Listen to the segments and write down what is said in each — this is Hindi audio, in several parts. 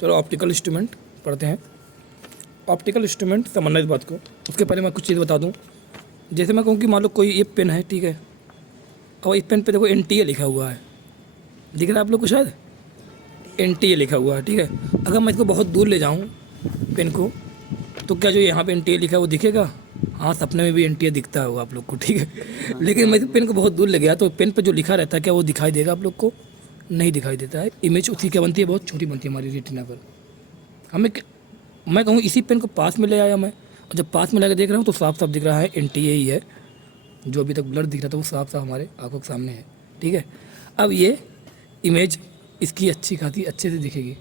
चलो ऑप्टिकल इंस्ट्रूमेंट पढ़ते हैं। ऑप्टिकल इंस्ट्रूमेंट समझना इस बात को। उसके पहले मैं कुछ चीज़ बता दूं। जैसे मैं कहूँ कि मान लो कोई ये पेन है, ठीक है, और इस पेन पे देखो NTA लिखा हुआ है, दिख रहा है आप लोग को शायद, NTA लिखा हुआ है, ठीक है। अगर मैं इसको बहुत दूर ले जाऊँ पेन को, तो क्या जो यहाँ पे NTA लिखा है वो दिखेगा? हाँ, सपने में भी NTA दिखता है वो आप लोग को, ठीक है। लेकिन मैं पेन को बहुत दूर ले गया तो पेन पर जो लिखा रहता है क्या वो दिखाई देगा आप लोग को? नहीं दिखाई देता है। इमेज उसकी क्या बनती है, बहुत छोटी बनती है हमारी रेटिना पर। हमें मैं कहूँ इसी पेन को पास में ले आया मैं, और जब पास में लाकर देख रहा हूँ तो साफ साफ दिख रहा है NTA ही है। जो अभी तक ब्लर दिख रहा था वो साफ साफ हमारे आंखों के सामने है, ठीक है। अब ये इमेज इसकी अच्छी खासी अच्छे से दिखेगी।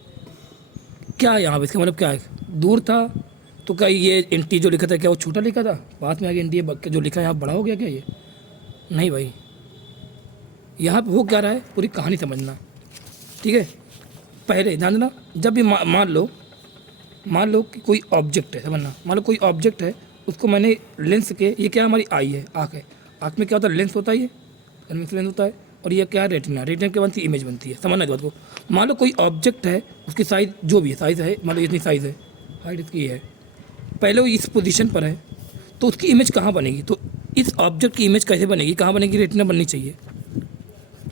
क्या यहाँ पे इसका मतलब क्या है? दूर था तो क्या ये NTA जो लिखा था क्या वो छोटा लिखा था? पास में आके NTA जो लिखा है यहाँ बड़ा हो गया क्या ये? नहीं भाई, यहाँ पे हो क्या रहा है पूरी कहानी समझना, ठीक है। पहले ध्यान देना, जब भी मान लो कि कोई ऑब्जेक्ट है, समझना, मान लो कोई ऑब्जेक्ट है, उसको मैंने लेंस के, ये क्या हमारी आई है, आँख है, आँख में क्या होता है, लेंस होता है, ये कन्वेक्स लेंस होता है, और ये क्या है, रेटिना। रेटिना के बनती है इमेज बनती है, समझना इस बात को। मान लो कोई ऑब्जेक्ट है, उसकी साइज़ जो भी है, साइज़ है, मान लो इतनी साइज़ है, हाइट इसकी है, पहले वो इस पोजीशन पर है, तो उसकी इमेज कहाँ बनेगी? तो इस ऑब्जेक्ट की इमेज कैसे बनेगी, कहाँ बनेगी? रेटिना बननी चाहिए,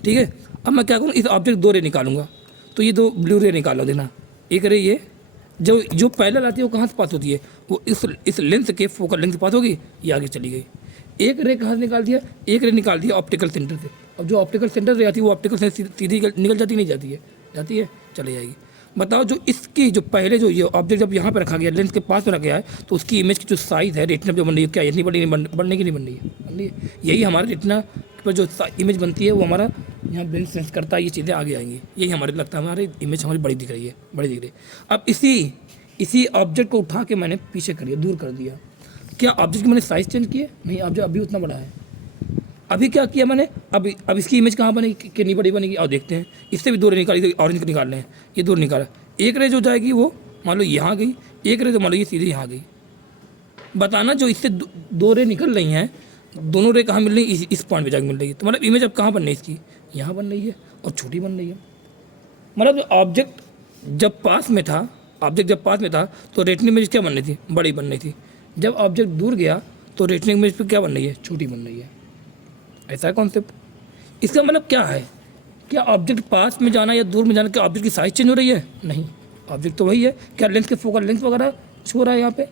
ठीक है। अब मैं क्या करूँ, इस ऑब्जेक्ट दो रे निकालूंगा, तो ये दो ब्लू रे निकालो देना। एक रे ये जो पैरेलल आती है वो कहाँ से पास होती है, वो इस लेंस के फोकल लेंथ से पास होगी, ये आगे चली गई। एक रे कहाँ से निकाल दिया? एक रे निकाल दिया ऑप्टिकल सेंटर से। अब जो ऑप्टिकल सेंटर रे आती है वो ऑप्टिकल सेंटर सीधी निकल जाती नहीं जाती है? जाती है, चली जाएगी। बताओ जो इसकी जो पहले जो ये ऑब्जेक्ट जब यहाँ पर रखा गया, लेंस के पास में रखा गया है, तो उसकी इमेज की जो साइज़ है रेटिना जो बन रही है, क्या इतनी बड़ी बनने की नहीं बन रही है? बन रही है। यही हमारे रेटिना पर जो इमेज बनती है वो हमारा यहाँ ब्रेन सेंस करता है, ये चीज़ें आगे आएंगी। यही हमारे लगता है हमारी इमेज हमारी बड़ी दिख रही है, बड़ी दिख रही है। अब इसी ऑब्जेक्ट को उठा के मैंने पीछे कर दिया, दूर कर दिया। क्या ऑब्जेक्ट की मैंने साइज़ चेंज की है? नहीं, ऑब्जेक्ट अभी उतना बड़ा है। अभी क्या किया मैंने, अब इसकी इमेज कहाँ बनेगी, कितनी बड़ी बनेगी? और देखते हैं, इससे भी दो रे निकाली, ऑरेंज को निकाल रहे हैं, ये दो निकाला। एक रे जो जाएगी वो मान लो यहाँ गई, एक रे जो मान लो ये सीधे यहाँ गई। बताना जो इससे दो रे निकल रही हैं, दोनों रे कहाँ मिल रही है? इस पॉइंट पे जाकर मिल रही है। तो मतलब इमेज अब कहाँ बन रही है इसकी? यहाँ बन रही है, और छोटी बन रही है। मतलब ऑब्जेक्ट जब पास में था, तो रेटिना इमेज क्या बन रही थी? बड़ी बन रही थी। जब ऑब्जेक्ट दूर गया तो रेटिना इमेज पे क्या बन रही है? छोटी बन रही है। ऐसा है कॉन्सेप्ट। इसका मतलब क्या है? क्या ऑब्जेक्ट पास में जाना या दूर में जाना, क्या ऑब्जेक्ट की साइज चेंज हो रही है? नहीं, ऑब्जेक्ट तो वही है। क्या लेंस के फोकल लेंथ वगैरह कुछ हो रहा है यहाँ पे?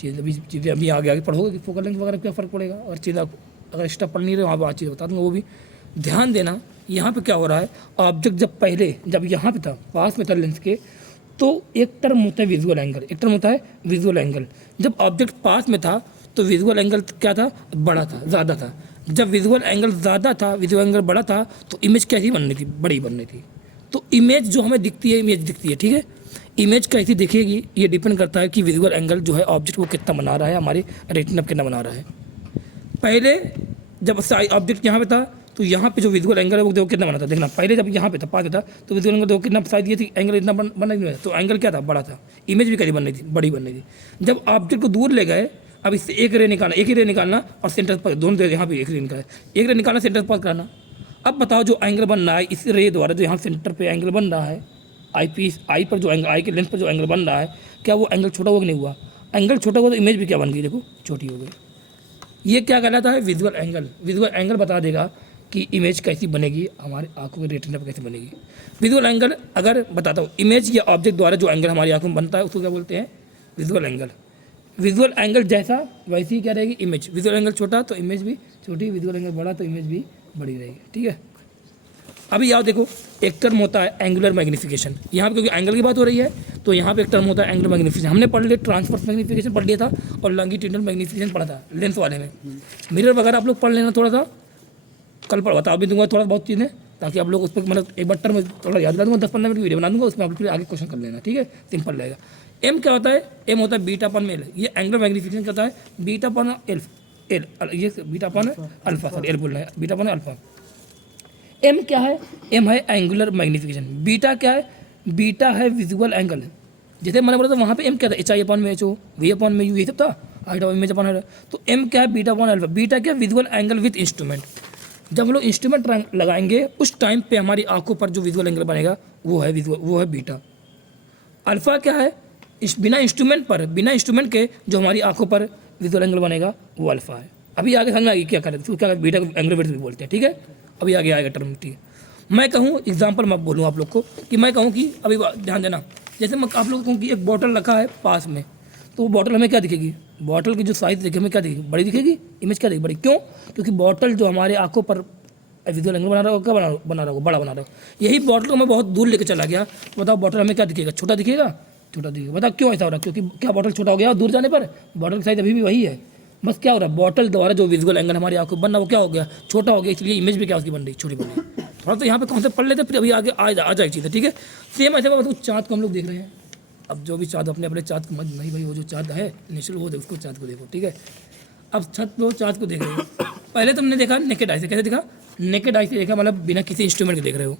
चीज़ें अभी आगे पढ़ोगे कि फोकल लेंथ वगैरह क्या फ़र्क पड़ेगा, और चीज़ आप अगर एक्स्ट्रा पढ़ नहीं रहे वहाँ बात चीज़ बता दूँगा वो भी ध्यान देना। यहाँ पे क्या हो रहा है, ऑब्जेक्ट जब यहाँ पे था, पास में था लेंस के, तो एक टर्म होता है विजुअल एंगल, एक टर्म होता है विजुअल एंगल। जब ऑब्जेक्ट पास में था तो विजुअल एंगल क्या था? बड़ा था, ज़्यादा था। जब विजुअल एंगल ज़्यादा था, विजुअल एंगल बड़ा था, तो इमेज कैसी बननी थी? बड़ी बननी थी। तो इमेज जो हमें दिखती है, इमेज दिखती है, ठीक है। इमेज कैसी दिखेगी ये डिपेंड करता है कि विजुअल एंगल जो है ऑब्जेक्ट को कितना बना रहा है, हमारे रेटिना कितना बना रहा है। पहले जब ऑब्जेक्ट यहाँ पे था तो यहाँ पे जो विजुअल एंगल है वो देखो कितना बना था। देखना, पहले जब यहाँ पे था, पास में था, तो विजुअल एंगल देखो कितना साइज ये थी, एंगल इतना बना नहीं था, तो एंगल क्या था? बड़ा था। इमेज भी कैसी बन रही थी? बड़ी बन रही थी। जब ऑब्जेक्ट को दूर ले गए, अब इससे एक ही रे निकालना और सेंटर पर दोनों यहाँ पे एक रे निकालना, एक रे निकालना, सेंटर पर कराना। अब बताओ जो एंगल बन रहा है इस रे द्वारा, जो यहाँ सेंटर पे एंगल बन रहा है, आई पर जो एंगल, आई के लेंस पर जो एंगल बन रहा है, क्या वो एंगल छोटा हुआ कि नहीं हुआ? एंगल छोटा हुआ तो इमेज भी क्या बन गई? देखो छोटी हो गई। ये क्या कहलाता है? Visual angle. विजुअल एंगल बता देगा कि इमेज कैसी बनेगी, हमारे आंखों के रेटिना पर कैसे बनेगी। विजुअल एंगल अगर बताता हूँ, इमेज या ऑब्जेक्ट द्वारा जो एंगल हमारी आंखों में बनता है उसको क्या बोलते हैं? Visual angle. विजुअल एंगल जैसा वैसी ही क्या रहेगी? इमेज। विजुअल एंगल छोटा तो इमेज भी छोटी, विजुअल एंगल बड़ा तो इमेज भी बड़ी रहेगी, ठीक है। अभी याद देखो, एक टर्म होता है एंगुलर मैग्निफिकेशन। यहाँ पे क्योंकि एंगल की बात हो रही है तो यहाँ पे एक टर्म होता है एंगुलर मैग्निफिकेशन। हमने पढ़ लिया ट्रांसवर्स मैग्निफिकेशन पढ़ लिया था, और लॉन्गिट्यूडिनल मैग्निफिकेशन पढ़ा था लेंस वाले में। मिरर वगैरह आप लोग पढ़ लेना थोड़ा सा, कल पर बता भी दूंगा थोड़ा बहुत चीज़ें, ताकि आप लोग उस पर मतलब एक बार टर्म थोड़ा याद दिला दूंगा। 10-15 मिनट की वीडियो बना दूंगा, उसमें आप फिर आगे क्वेश्चन कर लेना, ठीक है, सिंपल रहेगा। एम क्या होता है? एम होता है बीटा अपन एल। ये एंगुलर मैग्निफिकेशन क्या होता है? बीटा अपन एल, ये beta upon alpha, sorry L बोल रहा है, बीटा अपन अल्फा। एम क्या है? एम है एंगुलर मैग्निफिकेशन। बीटा क्या है? बीटा है विजुअल एंगल। जैसे मैंने बोला था वहाँ पे एम क्या था? एच आई अपन में एच ओ, वी अपन में यू, ये सब था, height of image upon height. तो एम क्या है? Beta upon alpha. बीटा क्या? Visual angle with instrument. जब हम लोग इंस्ट्रूमेंट लगाएंगे उस टाइम पे हमारी आंखों पर जो विजुअल एंगल बनेगा वो है बीटा। अल्फ़ा क्या है, बिना इंस्ट्रूमेंट के जो हमारी आंखों पर विजुअल एंगल बनेगा वो अल्फ़ा है। अभी आगे समझना आगे क्या करें, क्या बीटा को एंगुलर वेलोसिटी बोलते हैं, ठीक है। अभी आगे आएगा टर्म, ठीक है। मैं कहूँ एग्जांपल मैं बोलूँ आप लोग को कि मैं कहूँ कि अभी ध्यान देना, जैसे मैं आप लोग को कहूँ कि एक बॉटल रखा है पास में, तो वो बॉटल हमें क्या दिखेगी, बॉटल की जो साइज़ दिखेगी हमें क्या दिखेगी, बड़ी दिखेगी, इमेज क्या दिखेगी बड़ी, क्यों, क्योंकि बॉटल जो हमारे आंखों पर विजुअल एंगल बना रहा होगा, क्या बना रहा होगा, बड़ा बना रहा होगा। यही बॉटल को मैं बहुत दूर लेकर चला गया, तो बताओ बॉटल हमें क्या दिखेगा, छोटा दिखेगा, छोटा दिखेगा। बताओ क्यों ऐसा हो रहा है, क्योंकि क्या बॉटल छोटा हो गया और दूर जाने पर बॉटल की साइज़ अभी भी वही है, बस क्या हो रहा है, बॉटल द्वारा जो विजुअल एंगल हमारी आंखों बनना वो क्या हो गया, छोटा हो गया, इसलिए इमेज भी क्या उसकी बन रही, छोटी बन रही। थोड़ा तो यहाँ पे कॉन्सेप्ट पढ़ लेते, फिर अभी आगे आ जाए चीज़ें, ठीक है। सेम ऐसे मैं बताऊँ, चाँद को हम लोग देख रहे हैं, अब जो भी चाँद अपने अपने चाँद को मत नहीं भाई, वो जो चाँद है नेचुरल वो उसको चाँद को देखो, ठीक है। अब छत पे वो चाँद को देख रहे हो, पहले तुमने देखा नेकेड आई से, कैसे देखा, नेकेड आई से देखा, मतलब बिना किसी इंस्ट्रूमेंट के देख रहे हो।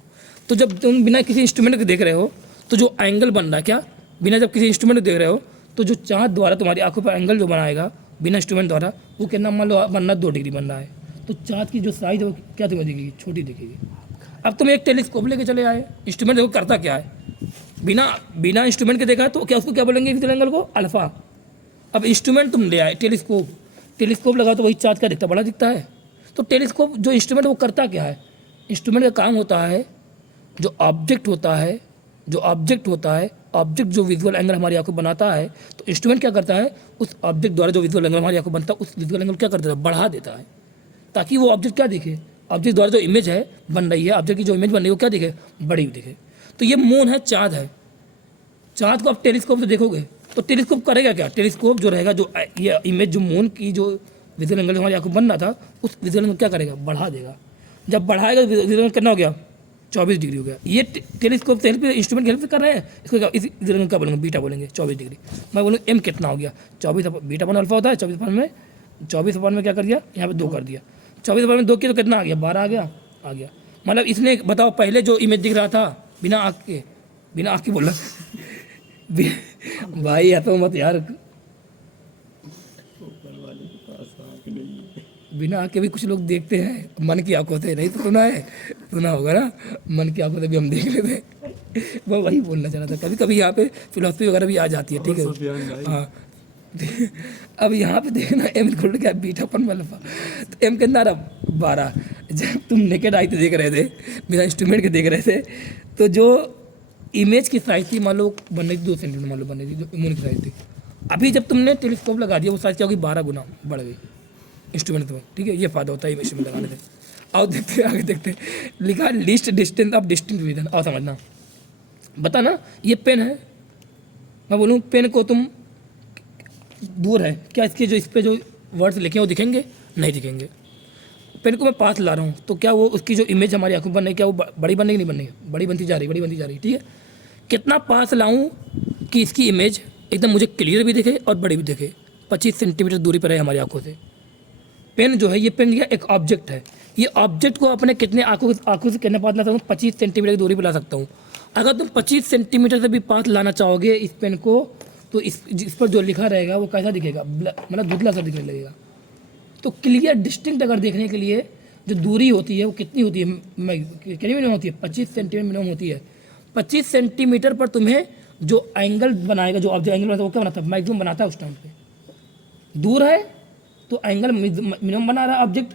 तो जब तुम बिना किसी इंस्ट्रूमेंट के देख रहे हो तो जो एंगल बन रहा है, क्या बिना जब किसी इंस्ट्रूमेंट को देख रहे हो तो जो चाँद द्वारा तुम्हारी आंखों पर एंगल जो बनाएगा बिना इंस्ट्रूमेंट द्वारा, वो कितना मान लो बनना 2 डिग्री बन रहा है, तो चाँद की जो साइज है वो क्या तुम्हें दिखेगी, छोटी दिखेगी। अब तुम एक टेलीस्कोप लेके चले आए, इंस्ट्रूमेंट देखो करता क्या है, बिना इंस्ट्रूमेंट के देखा है, तो क्या उसको क्या बोलेंगे विजुअल एंगल को, अल्फा। अब इंस्ट्रूमेंट तुम ले आए टेलीस्कोप लगा तो वही चार्ज क्या दिखता है, बड़ा दिखता है। तो टेलीस्कोप जो इंस्ट्रूमेंट वो करता क्या है, इंस्ट्रूमेंट का काम होता है जो ऑब्जेक्ट होता है, ऑब्जेक्ट जो विजुअल एंगल हमारी आंखों बनाता है, तो इंस्ट्रूमेंट क्या करता है, उस ऑब्जेक्ट द्वारा जो विजुअल एंगल हमारी आंखों बनता है उस विजुअल एंगल क्या करता है, बढ़ा देता है, ताकि वो ऑब्जेक्ट क्या दिखे, ऑब्जेक्ट द्वारा जो इमेज है बन रही है, ऑब्जेक्ट की जो इमेज बन रही है वो क्या दिखे, बड़ी दिखे। तो ये मून है, चाँद है, चाँद को आप टेलीस्कोप से देखोगे तो टेलीस्कोप करेगा क्या, टेलीस्कोप जो रहेगा, जो ये इमेज जो मून की जो विजुअल एंगल हमारी आंखों बन रहा था उस विजुअल एंगल क्या करेगा, बढ़ा देगा। जब बढ़ाएगा विजुअल एंगल कितना हो गया, 24 डिग्री हो गया। ये टेलीस्कोप से हेल्प, इंस्ट्रूमेंट की हेल्प से कर रहे हैं, इसको क्या, इस विजुअल एंगल क्या बोलेंगे, बीटा बोलेंगे, 24 डिग्री। मैं बोलूँ एम कितना हो गया, 24, बीटा अपन अल्फा होता है, 24 अपन में क्या कर दिया, यहाँ पे 2 कर दिया, 24 अपन में 2 किया तो कितना आ गया, 12 आ गया। मतलब इसने बताओ पहले जो इमेज दिख रहा था बिना आँख के बोल रहा भाई या तो मत यार, बिना आँख के भी कुछ लोग देखते हैं मन की आंखों से, नहीं तो सुना होगा ना, मन की आंखों से भी हम देख लेते हैं। वो वही बोलना चाह रहा था, कभी कभी यहाँ पे फिलोसफी वगैरह भी आ जाती है, ठीक है। हाँ अब यहाँ पे देखना एम इक्वल टू क्या, बीटा अपन अल्फा, तो एम कितना रहा 12। जब तुम नेकेड आई देख रहे थे, बिना इंस्ट्रूमेंट के देख रहे थे, तो जो इमेज की साइज थी मान लो बन रही थी 2 सेंटीमीटर, मान लो बन रही थी जो इमेज की साइज थी। अभी जब तुमने टेलीस्कोप लगा दिया वो साइज क्या होगी, 12 गुना बढ़ गई इंस्ट्रूमेंट में, ठीक है। ये फायदा होता है इमेज में लगाने से। आओ देखते आगे देखते, लिखा least distance of distinct region. आओ समझना, बताना ये पेन है, मैं बोलूँ पेन को तुम दूर है, क्या इसके जो इस पर जो वर्ड्स लिखे हैं वो दिखेंगे, नहीं दिखेंगे। पेन को मैं पास ला रहा हूँ तो क्या वो उसकी जो इमेज हमारी आंखों बन रही है, क्या वो बड़ी बनने की नहीं बननी है, बड़ी बनती जा रही, ठीक है। कितना पास लाऊं कि इसकी इमेज एकदम मुझे क्लियर भी दिखे और बड़ी भी दिखे, 25 सेंटीमीटर दूरी पर है हमारी आंखों से। पेन जो है, ये पेन या एक ऑब्जेक्ट है, ये ऑब्जेक्ट को अपने कितने आंखों से कितने पास ला सकता हूँ, 25 सेंटीमीटर की दूरी पर ला सकता हूँ। अगर तुम 25 सेंटीमीटर से भी पास लाना चाहोगे इस पेन को, तो इस पर जो लिखा रहेगा वो कैसा दिखेगा, मतलब धुंधला सा दिखने लगेगा। तो क्लियर डिस्टिंक्ट अगर देखने के लिए जो दूरी होती है वो कितनी होती है, कितनी मिनिमम होती है, 25 सेंटीमीटर मिनिमम होती है। 25 सेंटीमीटर पर तुम्हें जो एंगल बनाएगा, जो ऑब्जेक्ट एंगल बनाता है वो क्या बनाता है, मैक्सिमम बनाता है उस टाइम पे। दूर है तो एंगल मिनिमम बना रहा है ऑब्जेक्ट,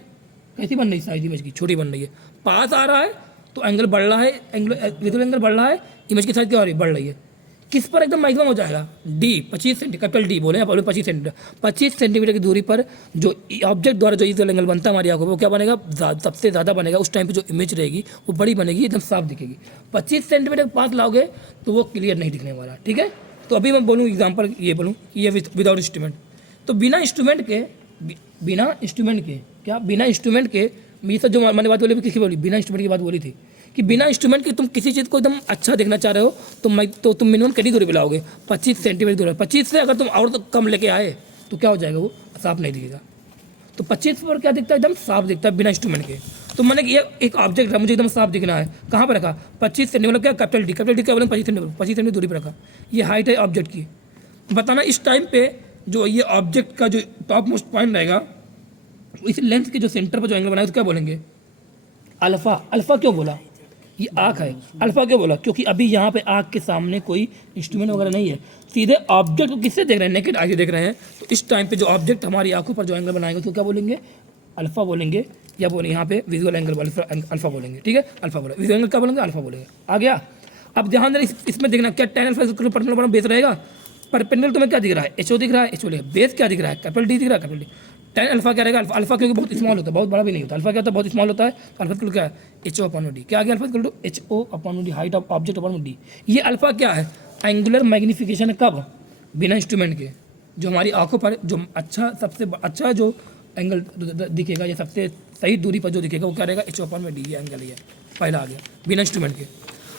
कैसी बन रही है, साइज इमेज की छोटी बन रही है। पास आ रहा है तो एंगल बढ़ रहा है, विजुअल एंगल बढ़ रहा है, इमेज की साइज क्या हो रही है, बढ़ रही है। किस पर एकदम मैक्सिमम हो जाएगा, डी 25 सेंटीमीटर, कैपिटल डी बोले, 25 सेंटीमीटर की दूरी पर जो ऑब्जेक्ट द्वारा जो विजुअल एंगल बनता है हमारी आंखों में वो क्या बनेगा, सबसे ज़्यादा बनेगा। उस टाइम पे जो इमेज रहेगी वो बड़ी बनेगी, एकदम साफ दिखेगी। 25 सेंटीमीटर के पास लाओगे तो वो क्लियर नहीं दिखने वाला, ठीक है। तो अभी मैं बोलूँ एग्जाम्पल, ये बोलूँ कि ये विदाउट इंस्ट्रूमेंट, तो बिना इंस्ट्रूमेंट के ये सब जो मैंने बात बोली किसी बोली, बिना इंस्ट्रूमेंट की बात बोली थी कि बिना इंस्ट्रूमेंट के तुम किसी चीज़ को एकदम अच्छा देखना चाह रहे हो तो तुम मिनिमम कितनी दूरी पे लाओगे, 25 सेंटीमीटर दूरी। 25 से अगर तुम और तो कम लेके आए तो क्या हो जाएगा, वो साफ नहीं दिखेगा। तो 25 पर क्या दिखता है, एकदम साफ दिखता है बिना इंस्ट्रूमेंट के। तो मैंने ये एक ऑब्जेक्ट है, मुझे एकदम साफ दिखना है, कहाँ पर रखा, 25 सेंटीमीटर, क्या कैपिटल डी क्या बोलेंगे, 25 सेंटीमीटर दूरी पर रखा। ये हाइट है ऑब्जेक्ट की। बताना इस टाइम पे जो ये ऑब्जेक्ट का जो टॉप मोस्ट पॉइंट रहेगा, इस लेंस के जो सेंटर पर जो एंगल बनाए तो क्या बोलेंगे, अल्फा। अल्फा क्यों बोला, ये आँख है। अल्फा क्यों बोला? क्योंकि अभी यहाँ पे आँख के सामने कोई इंस्ट्रूमेंट वगैरह नहीं है, सीधे ऑब्जेक्ट को किससे देख रहे हैं? नेकेड आई से देख रहे हैं। तो इस टाइम पे जो ऑब्जेक्ट हमारी आंखों पर जो एंगल बनाएंगे उसको क्या बोलेंगे? अल्फा बोलेंगे, या बोलेंगे यहाँ पे विजुअल एंगल अल्फा बोलेंगे, ठीक है? अल्फा बोले, विजुअल एंगल क्या बोलेंगे? अल्फा बोलेंगे। आ गया? अब ध्यान देना, इसमें देखना क्या tan अल्फा परपेंडिकुलर बना बेस रहेगा। परपेंडिकुलर तुम्हें क्या दिख रहा है? HO दिख रहा है, HO लिखा। बेस क्या दिख रहा है? कैपिटल D दिख रहा है, कैपिटल D। tan अल्फा क्या रहेगा? अल्फा क्योंकि बहुत स्मॉल होता है, बहुत बड़ा भी नहीं होता। अल्फा क्या होता है? बहुत स्मॉल होता है। तो अल्फा क्या है? HO/D। क्या आ गया? Alpha HO/D, height of object upon D। ये अल्फा क्या है? एंगुलर मैग्नीफिकेशन है। कब? बिना इंस्ट्रूमेंट के। जो हमारी आंखों पर जो अच्छा, सबसे अच्छा जो एंगल दिखेगा या सबसे सही दूरी पर जो दिखेगा वो क्या रहेगा? HO/D। ये एंगल है, पहला आ गया बिना इंस्ट्रूमेंट के।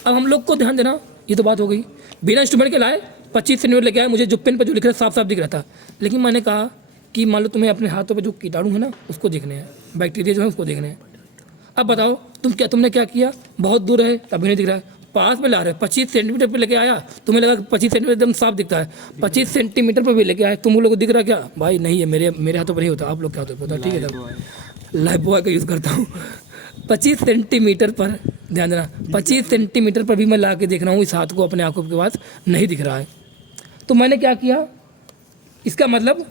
अब हम लोग को ध्यान देना, ये तो बात हो गई। बिना इंस्ट्रूमेंट के लाए 25 सेंटीमीटर लेके आए, मुझे जो पेन पर जो लिख रहा है साफ साफ दिख रहा था। लेकिन मैंने कहा कि मान लो तुम्हें अपने हाथों पे जो कीटाणु है ना उसको देखने हैं, बैक्टीरिया जो है उसको देखने हैं। अब बताओ तुमने क्या किया? बहुत दूर है तभी नहीं दिख रहा है, पास में ला रहे 25 सेंटीमीटर पे लेके आया, तुम्हें लगा 25 सेंटीमीटर एकदम साफ दिखता है, 25 सेंटीमीटर पर भी लेके आए, तुम लोग को दिख रहा क्या? भाई नहीं है, मेरे हाथों पर नहीं होता, आप लोग क्या हाथों पर होता है? ठीक है, तब लाइफ बॉय का यूज़ करता हूँ। 25 सेंटीमीटर पर ध्यान देना, 25 सेंटीमीटर पर भी मैं ला के देख रहा हूँ, इस हाथ को अपने आंखों के पास नहीं दिख रहा है। तो मैंने क्या किया? इसका मतलब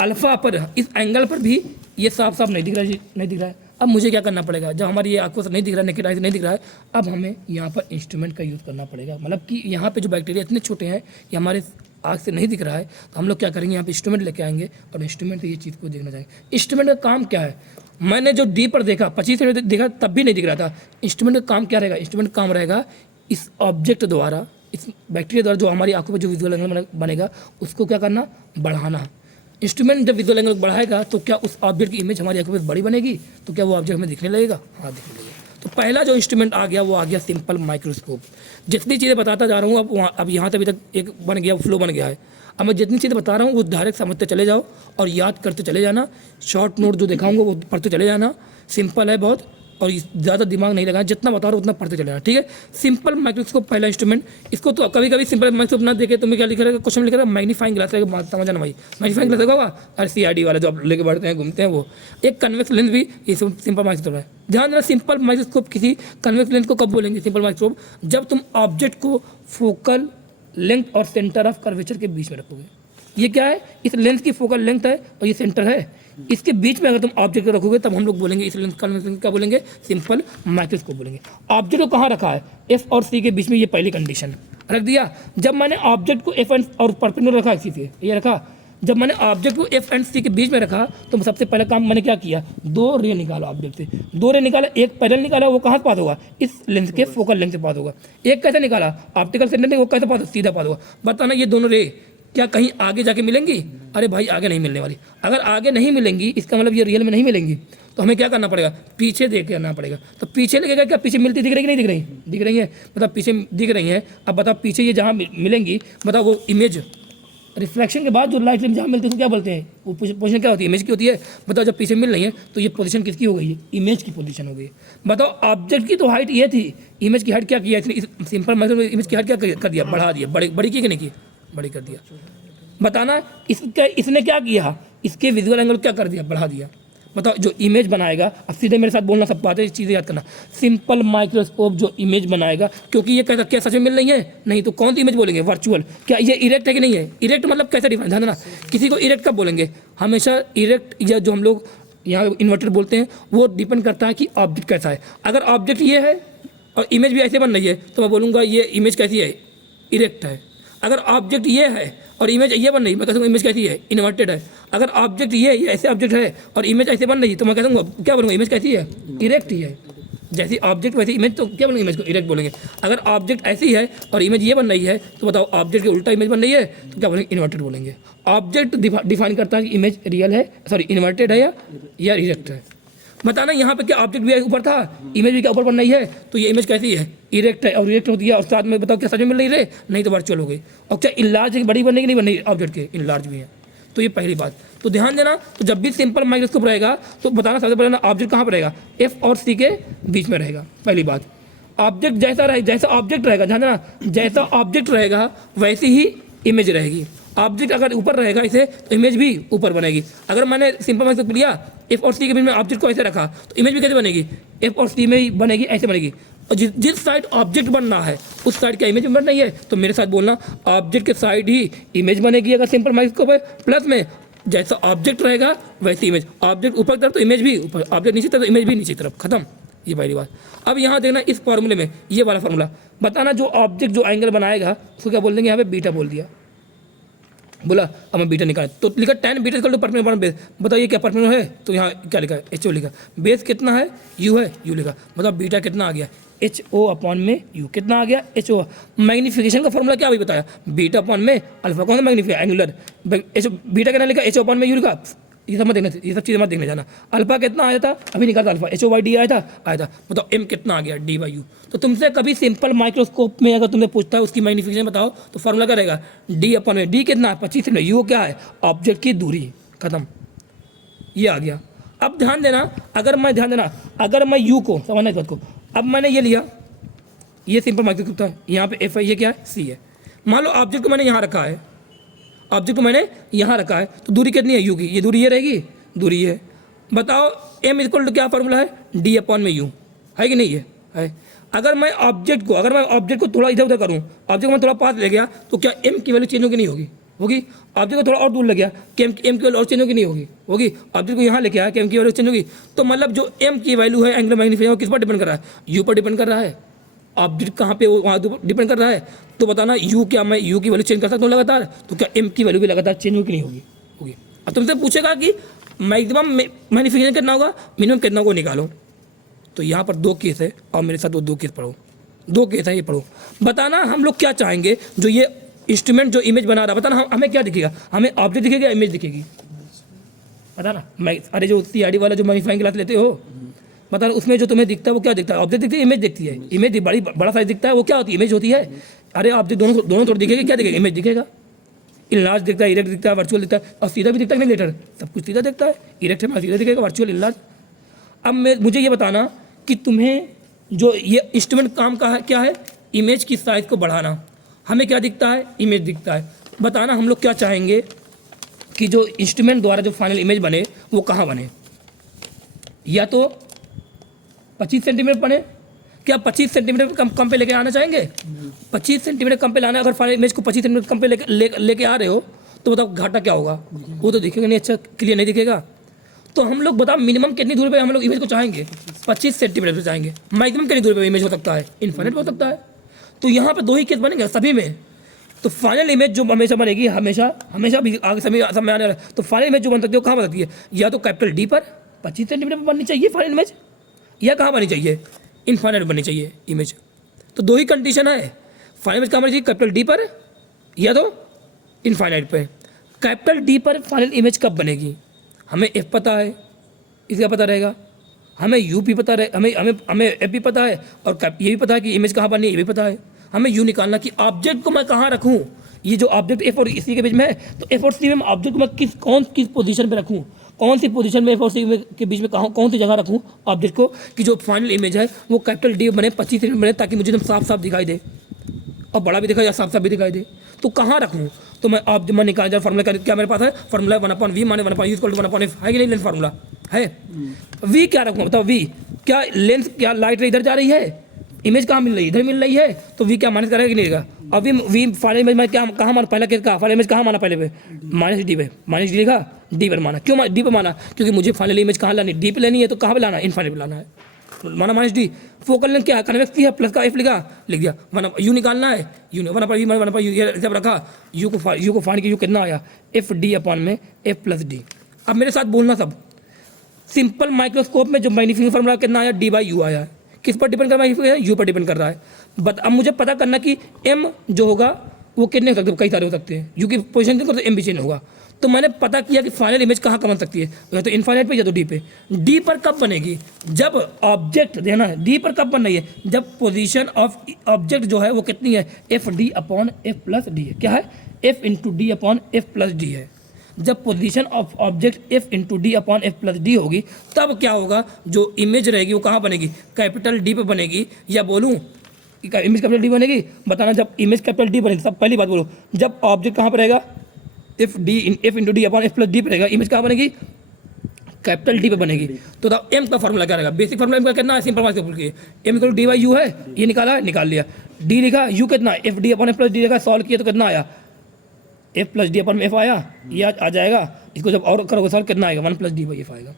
अल्फा पर, इस एंगल पर भी ये साफ साफ नहीं दिख रहा है, नहीं दिख रहा है। अब मुझे क्या करना पड़ेगा? जब हमारी ये आंखों से नहीं दिख रहा है, नेकेड आई से नहीं दिख रहा है, अब हमें यहाँ पर इंस्ट्रूमेंट का यूज़ करना पड़ेगा। मतलब कि यहाँ पे जो बैक्टीरिया इतने छोटे हैं ये हमारे आँख से नहीं दिख रहा है, तो हम लोग क्या करेंगे? यहाँ पे इंस्ट्रूमेंट लेके आएंगे और इंस्ट्रूमेंट से ये चीज़ को देखना चाहेंगे। इंस्ट्रूमेंट का काम क्या है? मैंने जो डी पर देखा 25 मिनट देखा तब भी नहीं दिख रहा था। इंस्ट्रूमेंट का काम क्या रहेगा? इंस्ट्रूमेंट काम रहेगा इस ऑब्जेक्ट द्वारा, इस बैक्टीरिया द्वारा जो हमारी आंखों पर जो विजुअल एंगल बनेगा उसको क्या करना? बढ़ाना। इंस्ट्रूमेंट जब विजुअल एंगल बढ़ाएगा तो क्या उस ऑब्जेक्ट की इमेज हमारी आंखों पर बड़ी बनेगी? तो क्या वो ऑब्जेक्ट हमें दिखने लगेगा? हाँ, दिखने लगेगा। तो पहला जो इंस्ट्रूमेंट आ गया वो आ गया सिंपल माइक्रोस्कोप। जितनी चीज़ें बताता जा रहा हूँ अब यहाँ तक अभी तक एक बन गया, फ्लो बन गया है। अब मैं जितनी चीज़ें बता रहा हूँ वो डायरेक्ट समझते चले जाओ और याद करते चले जाना। शॉर्ट नोट जो दिखाऊंगा वो पढ़ते चले जाना। सिंपल है बहुत और ज़्यादा दिमाग नहीं लगाना, जितना बता रहा हूँ उतना पढ़ते चले जाना, ठीक है? सिंपल माइक्रोस्कोप पहला इंस्ट्रूमेंट। इसको तो कभी कभी सिंपल माइक्रोस्कोप ना देखे तुम्हें क्या लिख रहेगा? क्वेश्चन लिख रहेगा मैग्नीफाइंग ग्लास रहेगा, समझना भाई। मैग्नीफाइंग ग्लास होगा और CID वाले जो आप लेके बढ़ते हैं घूमते हैं वो। एक कन्वेक्स लेंस भी ये सिंपल माइक्रोस्कोप है। ध्यान देना, सिंपल माइक्रोस्कोप किसी कन्वेक्स लेंस को कब बोलेंगे सिंपल माइक्रोस्कोप? जब तुम ऑब्जेक्ट को फोकल लेंथ और सेंटर ऑफ कर्वेचर के बीच में रखोगे। ये क्या है? इस लेंस की फोकल लेंथ है और ये सेंटर है, इसके बीच में अगर तुम ऑब्जेक्ट को रखोगे तब हम लोग बोलेंगे इस लेंस का क्या बोलेंगे? सिंपल माइक्रोस्कोप बोलेंगे। ऑब्जेक्ट को कहाँ रखा है? F और C के बीच में, ये पहली कंडीशन रख दिया। जब मैंने ऑब्जेक्ट को F और परपेंडिकुलर रखा, इसी से ये रखा, जब मैंने ऑब्जेक्ट को F एंड C के बीच में रखा तो सबसे पहला काम मैंने क्या किया? 2 रे निकाला ऑब्जेक्ट से, 2 रे निकाला। एक पैरेलल निकाला, वो कहाँ से पास होगा? इस लेंस के फोकल लेंथ से पास होगा। एक कैसे निकाला? ऑप्टिकल सेंटर, वो कैसे पास? सीधा पास होगा। बताना ये दोनों रे क्या कहीं आगे जाके मिलेंगी? अरे भाई आगे नहीं मिलने वाली। अगर आगे नहीं मिलेंगी इसका मतलब ये रियल में नहीं मिलेंगी, तो हमें क्या करना पड़ेगा? पीछे देख के आना पड़ेगा। तो पीछे लगेगा क्या? पीछे मिलती दिख रही कि नहीं दिख रही? दिख रही है, मतलब पीछे दिख रही है। अब बताओ पीछे ये जहाँ मिलेंगी, बताओ वो इमेज रिफ्लेक्शन के बाद जो लाइट जहाँ मिलती है तो क्या बोलते हैं? वो पोजीशन क्या होती है? इमेज की होती है। बताओ जब पीछे मिल रही है तो ये पोजीशन किसकी हो गई है? इमेज की पोजीशन हो गई। बताओ ऑब्जेक्ट की तो हाइट ये थी, इमेज की हाइट क्या किया? सिंपल माइक्रोस्कोप इमेज की हाइट क्या कर दिया? बढ़ा दिया। बड़ी की कि नहीं की? बड़ी कर दिया। बताना इसने क्या किया? इसके विजुअल एंगल क्या कर दिया? बढ़ा दिया। बताओ जो इमेज बनाएगा, अब सीधे मेरे साथ बोलना, सब बातें चीज़ें याद करना। सिंपल माइक्रोस्कोप जो इमेज बनाएगा, क्योंकि ये कैसा, क्या सच में मिल रही है? नहीं, तो कौन सी इमेज बोलेंगे? वर्चुअल। क्या ये इरेक्ट है कि नहीं है? इरेक्ट मतलब कैसा डिफाइन? ध्यान देना, किसी को इरेक्ट कब बोलेंगे? हमेशा इरेक्ट या जो हम लोग यहाँ इन्वर्टेड बोलते हैं वो डिपेंड करता है कि ऑब्जेक्ट कैसा है। अगर ऑब्जेक्ट ये है और इमेज भी ऐसे बन रही है तो मैं बोलूँगा ये इमेज कैसी है? इरेक्ट है। अगर ऑब्जेक्ट ये है और इमेज ये बन रही, मैं कहूँगा इमेज कैसी है? इन्वर्टेड है। अगर ऑब्जेक्ट ये ऐसे ऑब्जेक्ट है और इमेज ऐसे बन रही तो मैं कहूँगा क्या बोलूँगा? इमेज कैसी है? इरेक्ट ही है। जैसी ऑब्जेक्ट वैसी इमेज, तो क्या बोलेंगे? इमेज को इरेक्ट बोलेंगे। अगर ऑब्जेक्ट ऐसी है और इमेज ये बन रही है तो बताओ ऑब्जेक्ट के उल्टा इमेज बन रही है तो क्या बोलेंगे? इन्वर्टेड बोलेंगे। ऑब्जेक्ट डिफाइन करता है कि इमेज रियल है, सॉरी इन्वर्टेड है या इरेक्ट है। बताना यहाँ पे क्या ऑब्जेक्ट भी ऊपर था, इमेज भी क्या ऊपर बन रही है, तो ये इमेज कैसी है? इरेक्ट है। और इरेक्ट होती है और साथ में बताओ क्या सच में मिल रही है? नहीं, तो वर्चुअल हो गई। और क्या इनलार्ज बड़ी बनने की नहीं बन रही? ऑब्जेक्ट के इनलार्ज भी है। तो ये पहली बात। तो ध्यान देना, तो जब भी सिंपल माइक्रोस्कोप रहेगा तो बताना सबसे पहले ऑब्जेक्ट कहाँ पर रहेगा? F और C के बीच में रहेगा, पहली बात। ऑब्जेक्ट जैसा ऑब्जेक्ट रहेगा, ध्यान देना, जैसा ऑब्जेक्ट रहेगा वैसी ही इमेज रहेगी। ऑब्जेक्ट अगर ऊपर रहेगा इसे तो इमेज भी ऊपर बनेगी। अगर मैंने सिंपल माइक्रोस्कोप लिया, F और C के बीच में ऑब्जेक्ट को ऐसे रखा तो इमेज भी कैसे बनेगी? F और C में ही बनेगी, ऐसे बनेगी। और जिस साइड ऑब्जेक्ट बनना है उस साइड क्या इमेज बन रही है, तो मेरे साथ बोलना ऑब्जेक्ट के साइड ही इमेज बनेगी अगर सिंपल माइक्रोस्कोप है। प्लस में जैसा ऑब्जेक्ट रहेगा वैसी इमेज, ऑब्जेक्ट ऊपर की तरफ तो इमेज भी ऊपर, ऑब्जेक्ट नीचे तरफ तो इमेज भी नीचे तरफ, खत्म। ये पहली बात। अब यहाँ देखना इस फॉर्मूले में ये वाला फॉर्मूला बताना, जो ऑब्जेक्ट जो एंगल बनाएगा उसको क्या बोल देंगे, यहाँ पे बीटा बोल दिया, बोला अब मैं बीटा निकाल तो लिखा tan beta equal to perpendicular base. बताइए क्या परपेंडिकुलर है, तो यहाँ क्या लिखा है HO लिखा, बेस कितना है U है, U लिखा, मतलब बीटा कितना आ गया HO अपॉन में U, कितना आ गया HO। मैग्नीफिकेशन का फॉर्मूला क्या अभी बताया, बीटा अपॉन में अल्फा, कौन सा मैग्नीफाई एंगुलर, बीटा कितना लिखा HO अपॉन में U लिखा। ये सब मत देखना, ये सब चीज़ें मत देखने जाना। अल्फा कितना आया था अभी निकालता, अल्फा HO/D आया था मतलब M कितना आ गया D/U। तो तुमसे कभी सिंपल माइक्रोस्कोप में अगर तुमने पूछता है उसकी मैग्नीफिकेशन बताओ तो फॉर्मूला क्या रहेगा D अपॉन में, D कितना है 25 सेंटीमीटर, U क्या है ऑब्जेक्ट की दूरी, खत्म, ये आ गया। अब ध्यान देना, अगर मैं U को समझना इस बात को, अब मैंने ये लिया, ये सिंपल माइक्रोस्कोप था, यहाँ पे F है, ये क्या है C है। मान लो ऑब्जेक्ट को मैंने यहाँ रखा है, ऑब्जेक्ट को मैंने यहाँ रखा है, तो दूरी कितनी है U की, ये दूरी ये रहेगी, दूरी है। बताओ M इक्वल टू क्या फॉर्मूला है D अपॉन में U, है कि नहीं है। अगर मैं ऑब्जेक्ट को थोड़ा इधर उधर करूँ, ऑब्जेक्ट को मैं थोड़ा पास ले गया तो क्या M की वैल्यू चेंज होगी, नहीं होगी, होगी। ऑब्जेक्ट को थोड़ा और दूर ले गया कि M की वैल्यू और चेंज होगी, नहीं होगी, होगी। ऑब्जेक्ट को यहाँ लेके आया कि M की वैल्यू चेंज होगी। तो मतलब जो M की वैल्यू है एंगुलर मैग्नीफिकेशन किस पर डिपेंड कर रहा है, U पर डिपेंड कर रहा है। ऑब्जेक्ट कहाँ पे वहाँ डिपेंड कर रहा है, तो बताना U, क्या मैं U की वैल्यू चेंज कर सकता हूँ लगातार, तो क्या M की वैल्यू भी लगातार चेंज होगी, नहीं होगी, होगी। अब तुमसे पूछेगा कि मैक्सिमम मैग्नीफिकेशन कितना होगा, मिनिमम कितना को निकालो। तो यहाँ पर 2 केस है और मेरे साथ वो 2 केस पढ़ो, 2 केस है, ये पढ़ो। बताना हम लोग क्या चाहेंगे, जो ये इंस्ट्रूमेंट जो इमेज बना रहा है, बताना हमें क्या दिखेगा, हमें ऑब्जेक्ट दिखेगा, इमेज दिखेगी, बताना। अरे जो CRD वाला जो मैग्नीफाइंग ग्लास लेते हो, बता उसमें जो तुम्हें दिखता है वो क्या दिखता है, ऑब्जेक्ट दिखती है, इमेज दिखती है। इमेज बड़ा साइज दिखता है, वो क्या होती है, इमेज होती है। अरे ऑब्जेक्ट दोनों थोड़ा दिखेगा, क्या दिखेगा, इमेज दिखेगा। इनलार्ज दिखता है, इरेक्ट दिखता है, वर्चुअल दिखता है, और सीधा भी दिखता है, नहीं लेटर, सब कुछ सीधा दिखता है। इरेक्ट है सीधा दिखेगा, वर्चुअल इनलार्ज। अब मुझे ये बताना कि तुम्हें जो ये इंस्ट्रूमेंट काम का है क्या है, इमेज की साइज को बढ़ाना। हमें क्या दिखता है, इमेज दिखता है। बताना हम लोग क्या चाहेंगे कि जो इंस्ट्रूमेंट द्वारा जो फाइनल इमेज बने वो कहाँ बने, या तो 25 सेंटीमीटर बने, क्या 25 सेंटीमीटर कम पे लेके आना चाहेंगे, 25 सेंटीमीटर कम पे लाना है। अगर फाइनल इमेज को 25 सेंटीमीटर कम पे लेके आ रहे हो तो बताओ घाटा क्या होगा, वो तो दिखेगा नहीं, अच्छा क्लियर नहीं दिखेगा। तो हम लोग बताओ मिनिमम कितनी दूरी पे हम लोग इमेज को चाहेंगे, 25 सेंटीमीटर पे चाहेंगे। मैक्सिमम कितनी दूरी पे इमेज हो सकता है, इन्फिनिट हो सकता है। तो यहाँ पे 2 ही केस बनेंगे सभी में। तो फाइनल इमेज जो हमेशा बनेगी, हमेशा भी आगे समय आने वाला, तो फाइनल इमेज जो बन सकती है वो कहाँ बन सकती है, या तो कैपिटल D पर 25 सेंटीमीटर पर बननी चाहिए फाइनल इमेज, या कहाँ बनी चाहिए, इनफाइनाइट बननी चाहिए इमेज। तो 2 ही कंडीशन है, फाइनल इमेज कहाँ बननी चाहिए, कैपिटल D पर या तो इनफाइनाइट पे। कैपिटल D पर फाइनल इमेज कब बनेगी, हमें F पता है, इसका पता रहेगा, हमें U भी पता रहे, हमें F भी पता है, और ये भी पता है कि इमेज कहाँ बननी है, ये भी पता है। हमें U निकालना कि ऑब्जेक्ट को मैं कहाँ रखूँ, ये जो ऑब्जेक्ट F और C के बीच में है, तो F और C में ऑब्जेक्ट को मैं किस पोजीशन पे रखूँ, कौन सी पोजीशन में F और C के बीच में कौन सी जगह रखूँ ऑब्जेक्ट को, कि जो फाइनल इमेज है वो कैपिटल D बने, 25 सेंटीमीटर बने, ताकि मुझे एकदम साफ साफ दिखाई दे, और बड़ा भी दिखाई या साफ साफ भी दिखाई दे। तो कहाँ रखूँ, तो मैं निकाल जाए फॉर्मूला क्या मेरे पास है, फॉर्मूला 1/v माने 1/u = 1/f है कि नहीं, लेंथ फार्मूला है। v क्या रखूँ बताओ, v क्या लेंथ, क्या लाइट इधर जा रही है, इमेज कहाँ मिल रही है, इधर मिल रही है, तो v क्या माइनस करेगा कि नहीं रहेगा। अब v फाइनल इमेज में क्या कहाँ माना, पहला केस कहा फाइनल इमेज कहाँ माना, पहले पे -d पे, -d लिखा, d पर माना। क्यों d पर माना, क्योंकि मुझे फाइनल इमेज कहाँ लानी, d पे लेनी है, तो कहाँ पे लाना है, इनफाइनाइट पे लाना है, माना -d। फोकल लेंथ क्या है, कन्वेक्स है, प्लस का f लिख दिया, u निकालना है, u 1/v ये जब रखा, u को फाइंड किया, u कितना आया, f/d अपॉन में f + d। अब मेरे साथ बोलना सब, सिंपल माइक्रोस्कोप में जो मैग्नीफिकेशन फार्मूला कितना आया, d/u आया। किस पर डिपेंड कर रहा है, u पर डिपेंड कर रहा है। अब मुझे पता करना कि m जो होगा वो कितने हो सकते हैं, कई सारे हो सकते हैं, u की पोजीशन तो m भी चेंज होगा। तो मैंने पता किया कि फाइनल इमेज कहाँ बन सकती है, या तो इनफाइनाइट पे या तो d पे। d पर कब बनेगी, जब ऑब्जेक्ट देना है, d पर कब बन रही है, जब पोजीशन ऑफ ऑब्जेक्ट जो है वो कितनी है, f/d अपॉन f + d है। क्या है, f × d upon f + d है। जब position of object f × d upon f + d होगी, तब क्या होगा, जो इमेज रहेगी वो कहाँ बनेगी, कैपिटल D पे बनेगी। या बोलूँ इमेज कैपिटल D बनेगी, बताना जब इमेज कैपिटल D बनेगी, सब पहली बात बोलो, जब ऑब्जेक्ट कहाँ पर रहेगा, f × d upon f + d पर रहेगा, इमेज कहाँ बनेगी, कैपिटल डी पे बनेगी। तो एम का फॉर्मूला क्या रहेगा? बेसिक फॉर्मूला एम का कितना है? सिंपल माइक्रो के M equal D by U है, ये निकाला है, निकाल लिया। डी लिखा, यू कितना? एफ डी अपन एफ प्लस डी लिखा, सॉल्व किया तो कितना आया? एफ प्लस डी अपन एफ आया, ये आ जाएगा। इसको जब और करोगे सॉल्व कितना आएगा? 1 प्लस डी बाई एफ आएगा।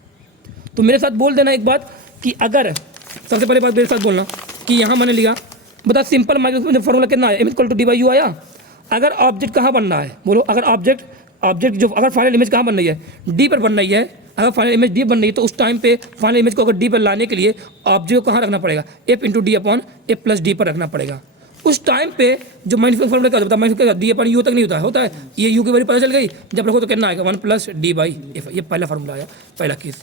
तो मेरे साथ बोल देना एक बात कि अगर सबसे पहले बात मेरे साथ बोलना कि यहाँ मैंने लिया, बता सिंपल माइक्रोस्कोप में फॉर्मूला कितना आया? M equal to D by U आया। अगर ऑब्जेक्ट कहाँ बनना है बोलो? अगर ऑब्जेक्ट जो अगर फाइनल इमेज कहाँ बन रही है? डी पर बन रही है। अगर फाइनल इमेज डी बन रही है तो उस टाइम पे फाइनल इमेज को अगर डी पर लाने के लिए ऑब्जेक्ट को कहाँ रखना पड़ेगा? F into D upon F plus D पर रखना पड़ेगा। उस टाइम पे जो मैग्नीफिकेशन फॉर्मूला क्या होता है? मैग्नीफिकेशन डी अपॉन यू तक नहीं होता है ये यू की वैल्यू पता चल गई, जब रखो तो कितना आएगा? 1 प्लस डी बाई एफ। ये पहला फॉर्मूला आया, पहला केस।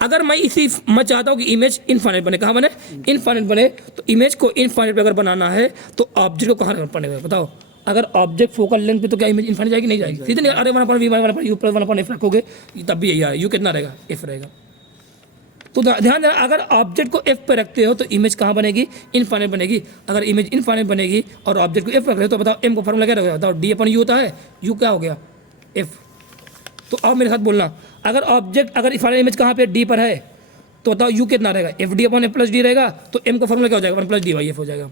अगर मैं चाहता हूँ कि इमेज इनफाइनाइट बने, कहाँ बने? इनफाइनाइट बने, तो इमेज को इनफाइनाइट पे अगर बनाना है तो ऑब्जेक्ट को कहाँ रखना पड़ेगा बताओ? अगर ऑब्जेक्ट फोकल लेंथ पे तो क्या इमेज इनफाइनाइट जाएगी? नहीं जाएगी, सीधे नहीं। अरे 1/v यू प्लस 1/f रखोगे तब भी यही आएगा। यू कितना रहेगा? एफ रहेगा। तो ध्यान देना, अगर ऑब्जेक्ट को एफ पे रखते हो तो इमेज कहाँ बनेगी? इनफाइनाइट बनेगी। अगर इमेज इनफाइनाइट बनेगी और ऑब्जेक्ट को एफ रख रहे हो तो बताओ एम का फॉर्मूला क्या रहेगा? बताओ डी अपन यू होता है, यू क्या हो गया? एफ। तो अब मेरे साथ बोलना, अगर ऑब्जेक्ट अगर फाइनल इमेज कहाँ पे डी पर है तो बताओ यू कितना रहेगा? F D upon F plus D रहेगा। तो एम का फॉर्मूला क्या हो जाएगा? 1 प्लस डी बाई एफ हो जाएगा।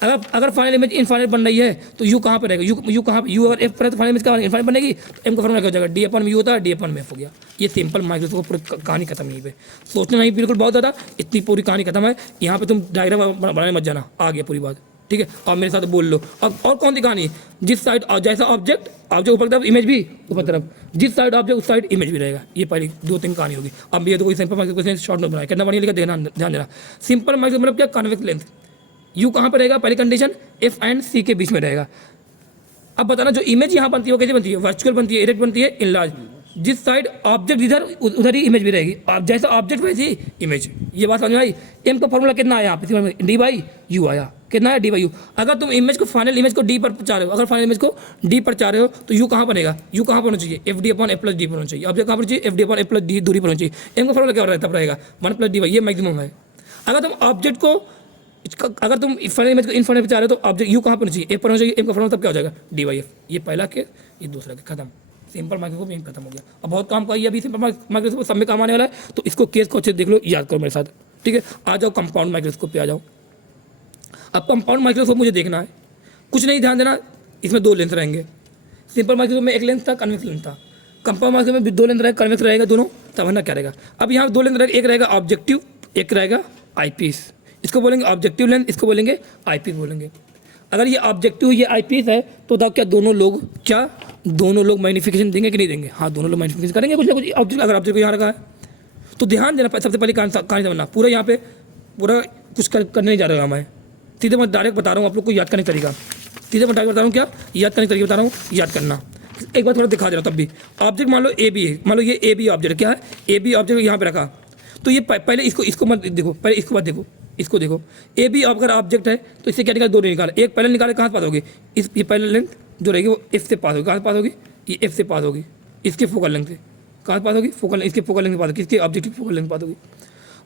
अगर फाइनल इमेज इनफाइनाइट बन रही है तो यू कहाँ पे रहेगा? यू कहाँ पे? यू अगर एफ पर है तो फाइनल इमेज कहाँ इनफाइनाइट बनेगी, तो एम का फॉर्मूला क्या हो जाएगा? डी अपॉन यू होता है, डी अपॉन में एफ हो गया। ये सिंपल माइक्रोस्कोप पूरी कहानी खत्म यहीं पे। सोचना नहीं बिल्कुल बहुत ज़्यादा, इतनी पूरी कहानी खत्म है। यहाँ पे तुम डायग्राम बनाने मत जाना, आ गया पूरी बात, ठीक है? अब मेरे साथ बोल लो। अब और कौन सी कहानी है? जिस साइड जैसा ऑब्जेक्ट ऊपर तरफ इमेज भी ऊपर तरफ, जिस साइड ऑब्जेक्ट उस साइड इमेज भी रहेगा। ये पहली 2-3 कहानी होगी। अब ये तो कोई सिंपल माइक्रोस्कोप शॉर्ट नोट बनाया, कितना बढ़िया लिखा, ध्यान देना। सिंपल माइक्रोस्कोप मतलब क्या? Convex length. यू कहाँ पर रहेगा? पहली कंडीशन एफ एंड सी के बीच में रहेगा। अब बताना जो इमेज यहाँ बनती है वो कैसे बनती है? वर्चुअल बनती है, इरेक्ट बनती है, इनलार्ज। जिस साइड ऑब्जेक्ट इधर उधर ही इमेज भी रहेगी। जैसा ऑब्जेक्ट वैसी इमेज। ये बात समझ में आई? एम का फॉर्मूला कितना आया यहाँ पे? डी बाई यू आया। कितना है? D by you. अगर तुम इमेज को फाइनल इमेज को डी पर चाह रहे हो, अगर फाइनल इमेज को डी पर चाह रहे हो तो यू कहाँ बनेगा? यू कहाँ पर होना चाहिए? F D upon F plus D पर होना चाहिए। ऑब्जेक्ट कहाँ पर चाहिए? F D upon F plus D दूरी पर होना चाहिए। एम का फॉर्मूला क्या रहता रहेगा? 1 प्लस डी बाई, ये मैक्सिमम है। अगर तुम ऑब्जेक्ट को अगर तुम फाइनल इमेज को इनफाइनाइट पे चाह रहे हो तो ऑब्जेक्ट यू कहाँ पर होना चाहिए? एफ पर होना चाहिए। एम का फॉर्मूला तब क्या हो जाएगा? D by F. ये पहला केस, ये दूसरा केस, खत्म। सिंपल माइक्रोस्कोप यहीं खत्म हो गया। अब बहुत काम का ये अभी सिंपल माइक्रोस्कोप सब में काम आने वाला है, तो इसको केस को अच्छे देख लो, याद करो मेरे साथ, ठीक है? आ जाओ कंपाउंड माइक्रोस्कोप पे आ जाओ। अब कंपाउंड माइक्रोस्कोप मुझे देखना है, कुछ नहीं, ध्यान देना। इसमें 2 लेंथ रहेंगे। सिंपल माइक्रोस्कोप में 1 लेंथ था, कन्वेक्स लेंथ था। कंपाउंड माइक्रोस्कोप में 2 लेंथ रहेगा, कन्वेक्स रहेगा दोनों। तब ना क्या रहेगा? अब यहाँ 2 लेंथ रहेगा, एक रहेगा ऑब्जेक्टिव, एक रहेगा आईपीस। इसको बोलेंगे ऑब्जेक्टिव लेंथ, इसको बोलेंगे आईपीस बोलेंगे। अगर ये ऑब्जेक्टिव ये आईपीस है तो क्या दोनों लोग मैग्नीफिकेशन देंगे कि नहीं देंगे? हाँ, दोनों लोग मैग्नीफिकेशन करेंगे कुछ ना कुछ। ऑब्जेक्ट अगर ऑब्जेक्ट को यहाँ रखा है तो ध्यान देना, सबसे पहले कहानी समझना। पूरा यहाँ पे पूरा कुछ करने नहीं जा रहा हूँ मैं, सीधे मैं डायरेक्ट बता रहा हूँ आप लोग को याद करने का तरीका। सीधे मैं डायरेक्ट बता रहा हूँ, क्या याद करने का तरीका बता रहा हूँ, याद करना। एक बार थोड़ा दिखा दे रहा हूँ तब भी। ऑब्जेक्ट मान लो ए बी है, मान लो ये ए बी ऑब्जेक्ट क्या है? ए बी ऑब्जेक्ट यहाँ पे रखा, तो ये पहले इसको मत देखो, पहले इसको मत देखो, इसको देखो। ए बी अगर ऑब्जेक्ट है तो इससे क्या निकाल? 2 निकाला। एक पहले निकाले, कहाँ से पास होगी? ये पहले लेंथ जो रहेगी वो एफ से पास होगी। कहाँ से पास होगी? ये एफ से पास होगी, इसके फोकल लेंथ से। कहाँ से पास होगी? फोकल, इसके फोकल लेंथ से पास होगी, इसके ऑब्जेक्टिव फोकल लेंथ पास होगी।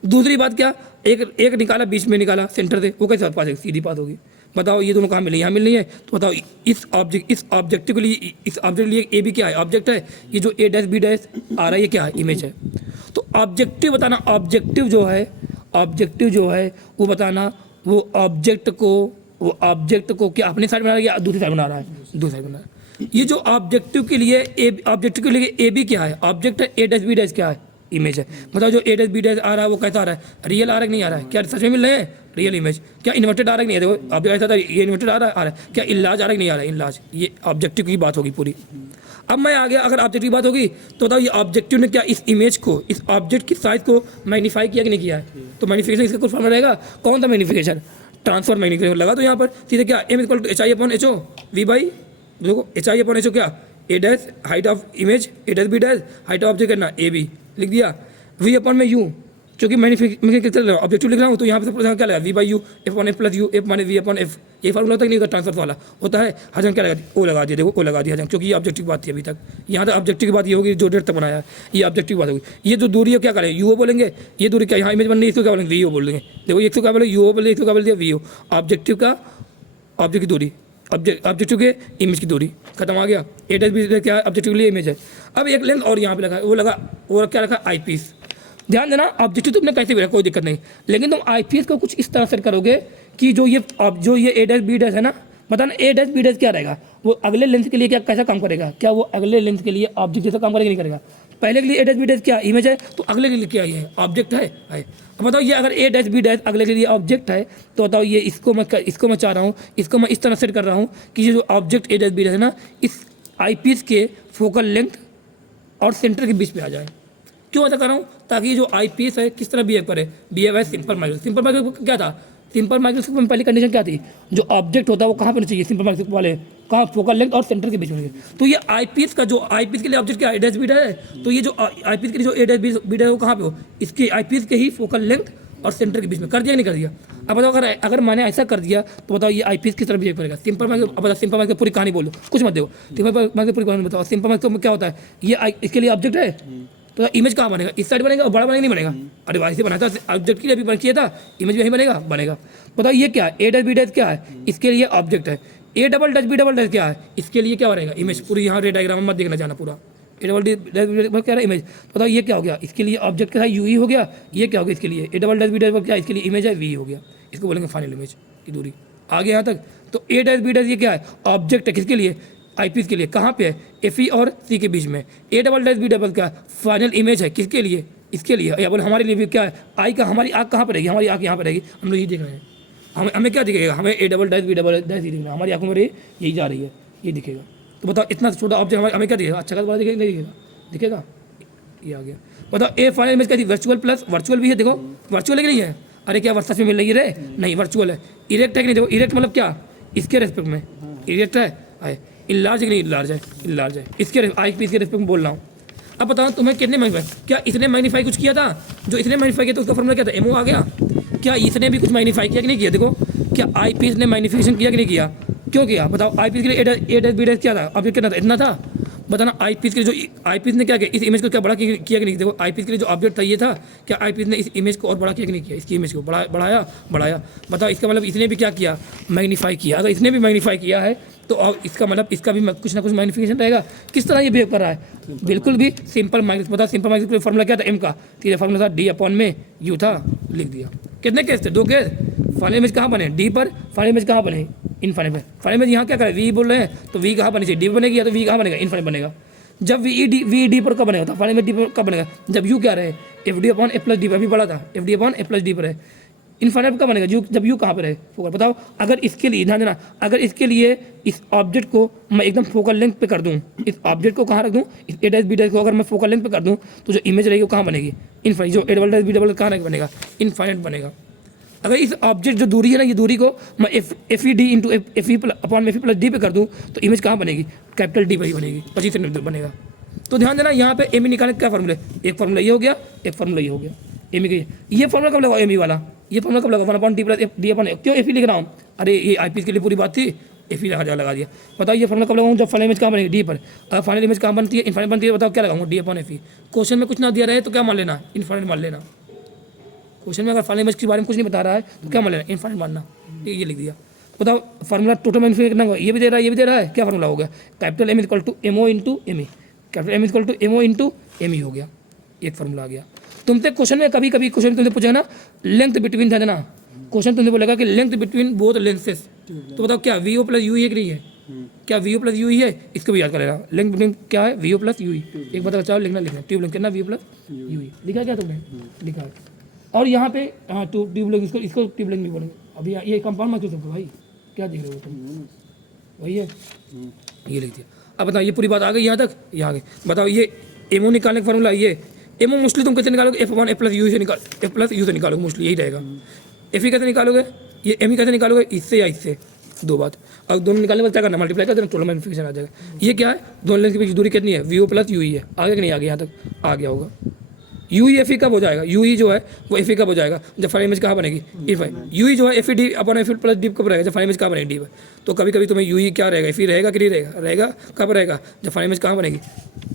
दूसरी बात क्या? एक निकाला, बीच में निकाला सेंटर से, वो कैसे पास होगी? सीधी पास होगी। बताओ ये दोनों कहाँ मिले? यहाँ मिल रही है। तो बताओ इस ऑब्जेक्टिव के लिए, इस ऑब्जेक्ट के लिए ए बी क्या है? ऑब्जेक्ट है। ये जो ए डैश बी डैश आ रहा है ये क्या है? इमेज है। तो ऑब्जेक्टिव बताना, ऑब्जेक्टिव जो है वो बताना, वो ऑब्जेक्ट को क्या अपने साइड बना रहा है या दूसरी साइड बना रहा है? दूसरी साइड बना रहा है। ये जो ऑब्जेक्टिव के लिए ए बी क्या है? ऑब्जेक्ट है। ए डैश बी डैश क्या है? इमेज है। बताओ जो ए डैश बी डैश आ रहा है वो कैसा आ रहा है? रियल आ रहा है कि नहीं आ रहा है? क्या सच में मिल रहे हैं? Real image. क्या इन्वर्टेड आ रहा है कि नहीं? देखो अब ऐसा था, ये इन्वर्टेड आ रहा है। क्या इलाज आ रहा है कि नहीं आ रहा है? इलाज। ये ऑब्जेक्टिव की बात होगी पूरी। अब मैं आ गया, अगर ऑब्जेक्टिव की बात होगी तो बताओ ये ऑब्जेक्टिव ने क्या इस इमेज को, इस ऑब्जेक्ट की साइज को मैग्नीफाई किया कि नहीं किया है? तो मैग्नीफिकेशन इसका कुछ फॉर्मूला रहेगा। कौन सा मैग्नीफिकेशन? ट्रांसफर मैग्नीफिकेशन लगा। तो यहाँ पर सीधे क्या? M equal to H I upon H O V by, देखो H I upon H O क्या? A dash height of image, A dash B dash height of object करना ए बी, लिख दिया। वी अपॉन में यू, क्योंकि मैग्नीफिकेशन ऑब्जेक्टिव लिख रहा हूँ तो यहाँ पे क्या लगा? V by U, F upon F plus U, F माने वी अपॉन एफ। ये फॉर्मूला होता है कि नहीं होता? ट्रांसफर वाला होता है। हजम क्या लगा? ओ लगा दिया, देखो ओ लगा दिया हजम, क्योंकि ये ऑब्जेक्टिव की बात थी अभी तक। यहाँ तक ऑब्जेक्टिव की बात ये होगी जो डेट तक बनाया है, ये ऑब्जेक्टिव की बात होगी। ये जो दूरी है क्या करें? यू बोलेंगे। ये दूरी क्या यहाँ इमेज बन रही है, इसको क्या बोलेंगे? वी ओ बोलेंगे। देखो एक तो क्या बोले? यू ओ बोले, एक तो क्या बोल दिया? V O. ऑब्जेक्टिव का ऑब्जेक्ट की दूरी, ऑब्जेक्टिव के इमेज की दूरी, खत्म आ गया। ए डैश बी क्या है? ऑब्जेक्टिव के लिए इमेज है। अब एक लेंथ और यहाँ पे लगा, वो क्या रखा? आई पीस। ध्यान देना, ऑब्जेक्टिव तुमने कैसे भी रखा कोई दिक्कत नहीं, लेकिन तुम आईपीएस को कुछ इस तरह सेट करोगे कि जो ये ए डैश बी डैश है ना, बताना ए डैश बी डैश क्या रहेगा, वो अगले लेंथ के लिए क्या कैसा काम करेगा, क्या वो अगले लेंथ के लिए ऑब्जेक्ट जैसा काम करेगा नहीं करेगा। पहले के लिए ए डैश बी डैश क्या इमेज है, तो अगले के लिए क्या ये ऑब्जेक्ट है। अब बताओ ये अगर ए डैश बी डैश अगले के लिए ऑब्जेक्ट है, तो बताओ ये इसको मैं चाह रहा हूँ, इसको मैं इस तरह सेट कर रहा हूँ कि ये जो object A dash B dash है ना, इस आईपीएस के फोकल लेंथ और सेंटर के बीच में आ जाए। क्यों ऐसा कर रहा हूँ, ताकि जो आईपीएस है किस तरह बिहेव करे, बिहेव है सिंपल माइक्रोस्कोप। सिंपल माइक्रोस्कोप क्या था, सिंपल माइक्रोस्कोप में पहली कंडीशन क्या थी, जो ऑब्जेक्ट होता है वो कहाँ पर चाहिए, सिंपल माइक्रोस्कोप वाले कहाँ, फोकल लेंथ और सेंटर के बीच में। तो ये आईपीएस का जो आईपीएस के लिए ऑब्जेक्ट क्या है, ए डैश बी डैश है, तो ये जो आईपीएस के लिए जो ए डैश बी डैश है वो कहाँ पे हो, इसके आईपीएस के ही फोकल लेंथ और सेंटर के बीच में कर दिया नहीं कर दिया। अब बताओ अगर मैंने ऐसा कर दिया तो बताओ ये आईपीएस किस तरह बिहेव करेगा। सिंपल माइक्रोस्कोप, सिंपल माइक्रोस्कोप पूरी कहानी बोलो, कुछ मत देखो, सिंपल माइक्रोस्कोप पूरी कहानी बताओ। सिंपल माइक्रोस्कोप में क्या होता है, ये इसके लिए ऑब्जेक्ट है, तो इमेज कहाँ बनेगा, इस साइड बनेगा, बड़ा बनेगा नहीं बनेगा, अरे भाई से बनाया था ऑब्जेक्ट के लिए भी किया था, इमेज भी यही बनेगा। बताओ ये क्या है, ए डैश बी डैश क्या है, इसके लिए ऑब्जेक्ट है। A double dash B double dash क्या है, इसके लिए क्या बनेगा, इमेज। पूरी यहाँ रे डायग्राम मत देखना जाना, पूरा ए डबल डैश क्या है, इमेज। बताओ ये क्या हो गया, इसके लिए ऑब्जेक्ट क्या है, यू ही हो गया। ये क्या हो गया, इसके लिए A double dash B dash क्या है, इसके लिए इमेज है, वी हो गया। इसको बोलेंगे फाइनल इमेज की दूरी। आगे यहाँ तक तो ए डैश बी डैश ये क्या है, ऑब्जेक्ट है, किसके लिए, आईपीएस के लिए। कहाँ पे है, एफई और सी के बीच में। A double dash B double का फाइनल इमेज है, किसके लिए, इसके लिए, या बोले हमारे लिए भी क्या है, आई का, हमारी आँख कहाँ पर रहेगी, हमारी आँख यहाँ पर रहेगी, हम लोग ये देख रहे हैं, हमें क्या दिखेगा, हमें A double dash B double dash ही दिखेगा, हमारी आँखों में यही जा रही है, ये दिखेगा। तो बताओ इतना छोटा ऑब्जेक्ट हमें क्या दिखेगा, अच्छा का बड़ा दिखेगा नहीं दिखेगा, दिखेगा, ये आ गया। बताओ ए फाइनल इमेज क्या थी, वर्चुअल प्लस वर्चुअल भी है, देखो वर्चुअल है कि नहीं है, अरे क्या वर्षा में मिल रही है, नहीं वर्चुअल है। इरेक्ट है कि नहीं, देखो इरेक्ट मतलब क्या, इसके रेस्पेक्ट में इरेक्ट है, इलार्ज नहीं, इलार्ज है इसके आईपीएस के रेस्पेक्ट में बोल रहा हूँ। अब बताओ तुम्हें कितने मैग्नीफाई, क्या इसने मैग्नीफाई कुछ किया था, जो इसने मैग्नीफाई किया तो उसका फॉर्मूला क्या था, एमओ आ गया। क्या इसने भी कुछ मैग्नीफाई किया कि नहीं किया, देखो क्या आईपीएस ने मैग्नीफिकेशन किया कि नहीं किया, क्यों किया, बताओ आईपीएस के लिए ए डैश बी डैश क्या था, ऑब्जेक्ट कितना था, इतना था। बताना आईपीएस के जो आईपीएस ने क्या किया, इस इमेज को क्या बड़ा किया कि नहीं, देखो आईपीएस के लिए जो ऑब्जेक्ट था ये था, क्या आईपीएस ने इस इमेज को और बड़ा किया कि नहीं किया, इसकी इमेज को बढ़ाया। बताओ इसका मतलब इसने भी क्या किया, मैग्नीफाई किया। अगर इसने भी मैग्नीफाई किया है तो इसका मतलब इसका भी कुछ ना कुछ मैग्नीफिकेशन रहेगा। किस तरह ये बिहेव कर रहा है, बिल्कुल भी सिंपल माइक्रोस्कोप। बताओ सिंपल माइक्रोस्कोप फॉर्मूला क्या था, एम का, तो फॉर्मूला था डी अपॉन में यू था, लिख दिया। कितने केस थे, 2 केस। फाइनल इमेज कहाँ बने, डी पर, फाइनल इमेज कहाँ बने, इनफाइनाइट पर। फाइनल इमेज यहाँ क्या करें, वी बोल रहे हैं तो वी कहाँ बनी चाहिए, डी बनेगी, या तो वी कहाँ बनेगा, इनफाइनाइट बनेगा। जब वी डी पर कब बनेगा था, फाइनल में डी पर कब बनेगा, जब यू क्या रहे, एफ डी अपॉन ए प्लस डी पर, अभी बड़ा था एफ डी अपॉन ए प्लस डी पर है। इनफाइनाइट कब बनेगा, जब यू कहाँ पर है, फोकल। बताओ अगर इसके लिए ध्यान देना, अगर इसके लिए इस ऑब्जेक्ट को मैं एकदम फोकल लेंथ पे कर दूँ, इस ऑब्जेक्ट को कहाँ रख दूँ, इस ए डैश बी डैश को अगर मैं फोकल लेंथ पे कर दूँ, तो जो इमेज रहेगी वो कहाँ बनेगी, इनफाइनाइट। जो A double dash B double कहाँ बनेगा, इनफाइनाइट बनेगा। अगर इस ऑब्जेक्ट जो दूरी है ना, ये दूरी को मैं F E D into F ई upon F E plus D पे कर दूँ, तो इमेज कहाँ बनेगी, कैपिटल डी पर ही बनेगी, 25 सेंटीमीटर बनेगा। तो ध्यान देना यहाँ पे एम ई निकालने का क्या फॉर्मूला है, एक फॉर्मूला ये हो गया, एक फॉर्मूला ये हो गया, एम ई का। ये फॉर्मूला कब लगा, एम ई वाला, ये फॉर्मूला कब लगा, 1 upon D plus D upon, क्यों एफ ई लिख रहा हूँ, अरे ये आईपीएस के लिए पूरी बात थी, एफ ई लगा दिया। बताओ ये फॉर्मूला कब लगाऊँ, जब फाइनल इमेज कहाँ बनेगी, डी पर। अगर फाइनल इमेज कहाँ बनती है, इनफाइनाइट बनती है, बताओ क्या लगाऊंगा, डी अपॉन एफ ई। क्वेश्चन में कुछ ना दिया रहे तो क्या मान लेना, इनफाइनाइट मान लेना। क्वेश्चन में अगर फाइनल इमेज के बारे में कुछ नहीं बता रहा है तो क्या मान लेना, इनफाइनाइट मानना, ये लिख दिया। बताओ फार्मूला टोटल मैग्नीफिकेशन कितना होगा, ये भी दे रहा है, ये भी दे रहा है, क्या फार्मूला हो गया, capital M equal to M O into M E, capital M equal to M O into M E हो गया, एक फार्मूला आ गया। तुमसे क्वेश्चन में कभी क्वेश्चन तुमसे पूछा ना, लेंथ बिटवीन था ना, क्वेश्चन तुमने बोलेगा कि लेंथ बिटवीन बोथ लेंसेस, तो बताओ क्या वी ओ प्लस यू एक नहीं है, क्या वी ओ प्लस यू है, इसको भी याद कर लेना। लेंथ बिटवीन क्या है, वी ओ प्लस यू, एक बार चाहो लिखना ट्यूब लेंथ कितना, वी ओ प्लस यू लिखा, क्या तुमने लिखा है। और यहाँ पे हाँ ट्यूब लेंथ, इसको ट्यूब लेंथ भी बोलेंगे। अभी ये कंपाउंड माइक्रोस्कोप भाई, क्या देख रहे हो तुम, वही है, ये लिख दिया। अब बताओ ये पूरी बात आ गई यहाँ तक, यहाँ गई। बताओ ये एमओ निकालने का फॉर्मूला, ये एमओ मोस्टली तुम कैसे निकालोगे, F upon A plus you से निकालोगे मोस्टली, यही रहेगा। एफ ई कैसे निकालोगे, ये एम ई कैसे निकालोगे, इससे या इससे, दो बात। और दोनों निकालने में क्या करना, मल्टीप्लाई कर देना, टोटल मैग्नीफिकेशन आ जाएगा। ये क्या है, दोनों लेंथ के बीच दूरी कितनी है, V O plus U E है, आगे कि नहीं आगे, यहाँ तक आ गया होगा। यू ई एफ ई कब हो जाएगा, यू ई जो है वो एफ ई कब हो जाएगा, जब फाइनल इमेज कहाँ बनेगी, ई फाइव। यू ई जो है F E D upon F E plus D कब रहेगा, जब फाइनल इमेज कहाँ बनेगी, डी पर। तो कभी कभी तुम्हें यू ई क्या रहेगा, एफ ई रहेगा कि नहीं रहेगा कब रहेगा, जब फाइनल इमेज कहाँ बनेगी,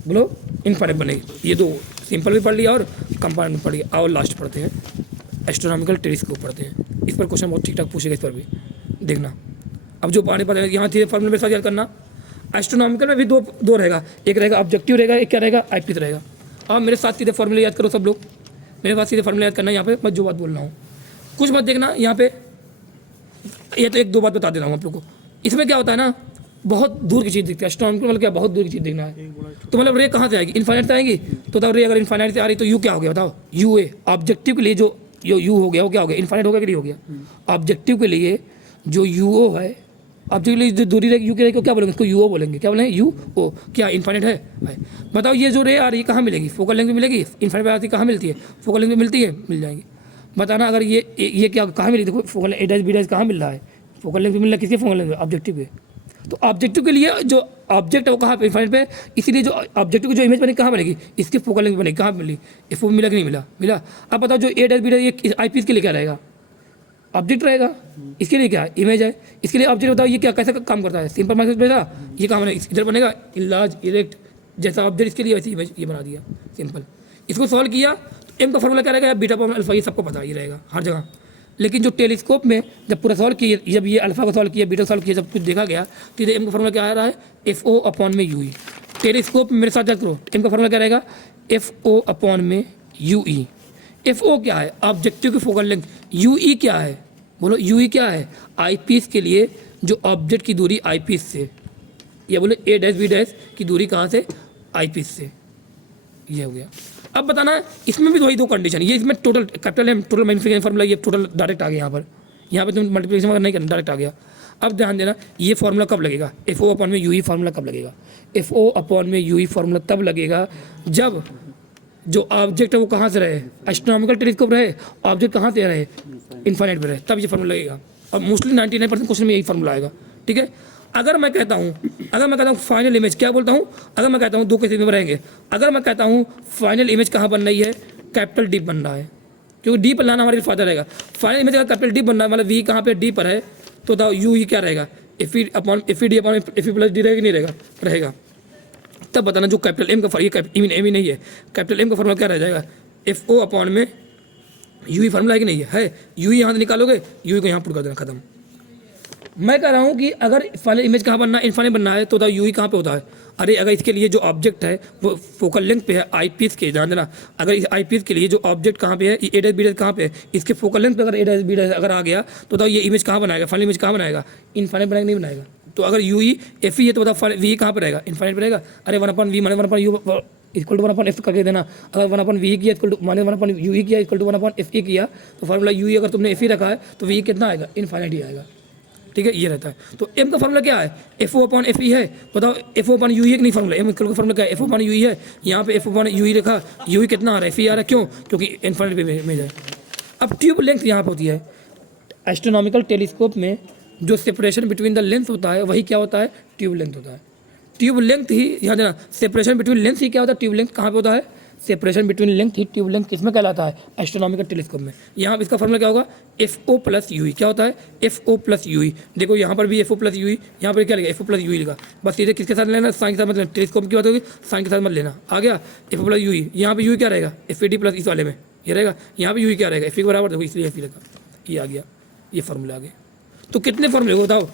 बोलो इनफाइनाइट बनेगी। ये दो सिंपल भी पढ़ लिया और कंपाउंड भी पढ़ लिया। और लास्ट पढ़ते हैं एस्ट्रोनॉमिकल टेलीस्कोप पढ़ते हैं, इस पर क्वेश्चन बहुत ठीक ठाक पूछेगा, इस पर भी देखना। अब जो पानी पता है यहाँ थे फॉर्मूले में साथ याद करना। एस्ट्रोनॉमिकल में भी दो रहेगा, एक रहेगा ऑब्जेक्टिव रहेगा, एक क्या रहेगा, आईपीएस रहेगा। अब मेरे साथ सीधे फॉर्मूले याद करो सब लोग, मेरे पास सीधे फार्मूला याद करना है, यहाँ पे मैं जो बात बोल रहा हूँ कुछ मत देखना यहाँ पे। ये तो एक दो बात बता दे रहा हूँ आप लोग को। इसमें क्या होता है ना, बहुत दूर की चीज़ दिखती है, एस्ट्रोनॉमिकल मतलब क्या, बहुत दूर की चीज़ दिखना है। तो मतलब रे कहाँ से आएगी, इनफाइनाइट से आएगी। तो तब रे अगर इनफाइनाइट से आ रही तो यू क्या हो गया बताओ, यू ए। ऑब्जेक्टिव के लिए जो यू हो गया वो क्या हो गया, इनफाइनाइट हो गया कि नहीं हो गया। ऑब्जेक्टिव के लिए जो यू ओ है, ऑब्जेक्टिव के लिए जो दूरी रहेगी यू की रहेगी, क्या बोलेंगे इसको, यू ओ बोलेंगे। क्या बोलेंगे, यू ओ। क्या इनफाइनाइट है। बताओ ये जो रे आ रही है कहाँ मिलेगी, फोकल लेंथ में मिलेगी। इनफाइनाइट आती कहाँ मिलती है, फोकल लेंथ में मिलती है, मिल जाएंगी। बताना अगर ये क्या कहाँ मिली, देखो फोकल ए डैश बी डैश कहाँ मिल रहा है, फोकल लेंथ में मिल रहा है, किसके फोकल लेंथ में, ऑब्जेक्टिव के। तो ऑब्जेक्टिव के लिए जो ऑब्जेक्ट है वो कहाँ पे, इनफाइनाइट पे, इसीलिए जो ऑब्जेक्टिव की जो इमेज बनेगी कहाँ बनेगी, इसके फोकल लेंथ बनेगी, कहाँ मिली, एफ ओ मिला कि नहीं मिला, मिला। अब बताओ जो ए डैश बी डैश ये आई पीस के लिए क्या रहेगा, ऑब्जेक्ट रहेगा। इसके लिए क्या है, इमेज है। इसके लिए ऑब्जेक्ट, बताओ ये क्या कैसे काम करता है, सिंपल मैसेज भेजा, ये काम बनेगा, इधर बनेगा इलाज इरेक्ट, जैसा ऑब्जेक्ट इसके लिए वैसी इमेज ये बना दिया, सिंपल। इसको सॉल्व किया तो एम का फॉर्मूला क्या रहेगा, बीटा अपॉन अल्फा, ये सबको पता ही रहेगा हर जगह। लेकिन जो टेलीस्कोप में जब पूरा सॉल्व किया, जब ये अल्फा को सॉल्व किया, बीटा सॉल्व किया, जब कुछ देखा गया तो एम का फॉर्मूला क्या आ रहा है, एफ ओ अपॉन में यू ई। टेलीस्कोप मेरे साथ याद करो, एम का फॉर्मूला क्या रहेगा, एफ ओ अपॉन में यू ई। एफ ओ क्या है, ऑब्जेक्टिव की फोकल लेंथ। यू ई क्या है, बोलो यू ई क्या है, आई पीस के लिए जो ऑब्जेक्ट की दूरी आई पीस से, या बोले ए डैश बी डैश की दूरी कहाँ से, आई पीस से, ये हो गया। अब बताना इसमें भी वही दो कंडीशन, ये इसमें total capital M total magnification formula, ये टोटल डायरेक्ट आ गया यहाँ पर तुम मल्टीप्लिकेशन वगैरह नहीं करना, डायरेक्ट आ गया। अब ध्यान देना ये फार्मूला कब लगेगा, एफ ओ अपॉन में यू ई फार्मूला कब लगेगा, एफ ओ अपॉन में यू ई फार्मूला तब लगेगा जब जो ऑब्जेक्ट है वो कहाँ से रहे, एस्ट्रोनॉमिकल टेलीस्कोप रहे, ऑब्जेक्ट कहाँ से रहे, इनफाइनाइट पे रहे, तब ये फार्मूला लगेगा। और मोस्टली 99% क्वेश्चन में यही फार्मूला आएगा, ठीक है। अगर मैं कहता हूँ फाइनल इमेज, क्या बोलता हूँ, अगर मैं कहता हूँ दो केसेस में रहेंगे, अगर मैं कहता हूँ फाइनल इमेज कहाँ बन रही है, कैपिटल डी बन रहा है, क्योंकि डी पर लाना हमारे लिए फायदा रहेगा। फाइनल इमेज अगर कैपिटल डी बन रहा है, मतलब वी कहाँ पे डी पर है, तो द यू ही क्या रहेगा, एफ ई upon F E D upon F E plus D रहेगा, नहीं रहेगा, रहेगा। तब बताना जो कैपिटल एम का, ये एम ही नहीं है, कैपिटल एम का फॉर्मूला क्या रह जाएगा, एफ ओ अपॉन में यू ही फार्मूला है कि नहीं है, यू ही यहाँ से निकालोगे, यू को यहाँ पुट कर देना, खत्म। मैं कह रहा हूँ कि अगर फाइनल इमेज कहाँ बनना है, इनफाइनाइट बनना है, तो यू ही कहाँ पे होता है, अरे अगर इसके लिए जो ऑब्जेक्ट है वो फोकल लेंथ पे है आई पीस के, ध्यान देना, अगर इस आई पीस के लिए जो ऑब्जेक्ट कहाँ पे है, ए डैश बी डैश कहाँ पे है, इसके फोकल लेंथ पे अगर ए डैश बी डैश अगर आ गया तो ये इमेज कहाँ बनाएगा, फाइनल इमेज कहाँ बनाएगा, इनफाइनाइट बनाएगा, नहीं बनाएगा। तो अगर यू ई एफ ई है तो बताओ वी कहाँ पर रहेगा, इनफाइनाइट पर रहेगा। अरे 1/v माने 1/u इक्वल टू 1/f करके देना, अगर 1/v किया इक्वल टू माने 1/u ही किया इक्वल टू 1/f किया, तो फार्मूला यू अगर तुमने एफ रखा है तो वी कितना आएगा, इनफाइनाइट ही आएगा, ठीक है, ये रहता है। तो एम का फार्मूला क्या है, F O upon F E है, बताओ एफ ओ अपॉन यू ही नहीं, फार्मूला एम का फार्मूला क्या है, एफ ओ अपॉन यू ही है, यहाँ पे एफ ओ अपॉन यू ही रखा, यू ही कितना आ रहा है, एफ ई आ रहा है, क्यों, क्योंकि इनफाइनाइट पे इमेज है। अब ट्यूब लेंथ यहाँ पर होती है, एस्ट्रोनॉमिकल टेलीस्कोप में जो सेपरेशन बिटवीन द लेंथ होता है वही क्या होता है, ट्यूब लेंथ होता है। ट्यूब लेंथ ही यहाँ देना, सेपरेशन बिटवीन लेंथ ही क्या होता है, ट्यूब लेंथ कहाँ पे होता है, सेपरेशन बिटवीन लेंथ ही ट्यूब लेंथ किसमें कहलाता है, एस्ट्रोनॉमिकल टेलीस्कोप में। यहाँ इसका फॉर्मूला क्या होगा, F O plus U E, क्या होता है, F O plus U E. देखो यहाँ पर भी F O plus U E, यहाँ पर क्या लिखा, F O plus U E लिखा, बस सीधे किसके साथ लेना, साइन के साथ मत लेना, टेलीस्कोप की बात होगी साइन के साथ मत लेना, आ गया F O plus U E. यहाँ पर यू क्या रहेगा, एफ ई डी प्लस इस वाले में ये रहेगा, यहाँ पर यू क्या रहेगा, एफ ई के बराबर, देखो इसलिए एफ ई लगा, ये आ गया, ये फार्मूला आ गया। तो कितने फार्मूले हो बताओ,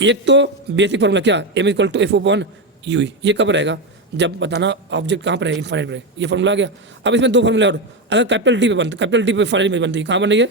एक तो बेसिक फार्मूला क्या, M equal to F O upon U, ये कब रहेगा, जब बताना ऑब्जेक्ट कहाँ पर है, इनफाइनाइट पर है, ये फार्मूला आ गया। अब इसमें दो फार्मूले और, अगर कैपिटल डी पे बनता, कैपिटल डी पे फाइनल इमेज बनती है, कहाँ बन रही है,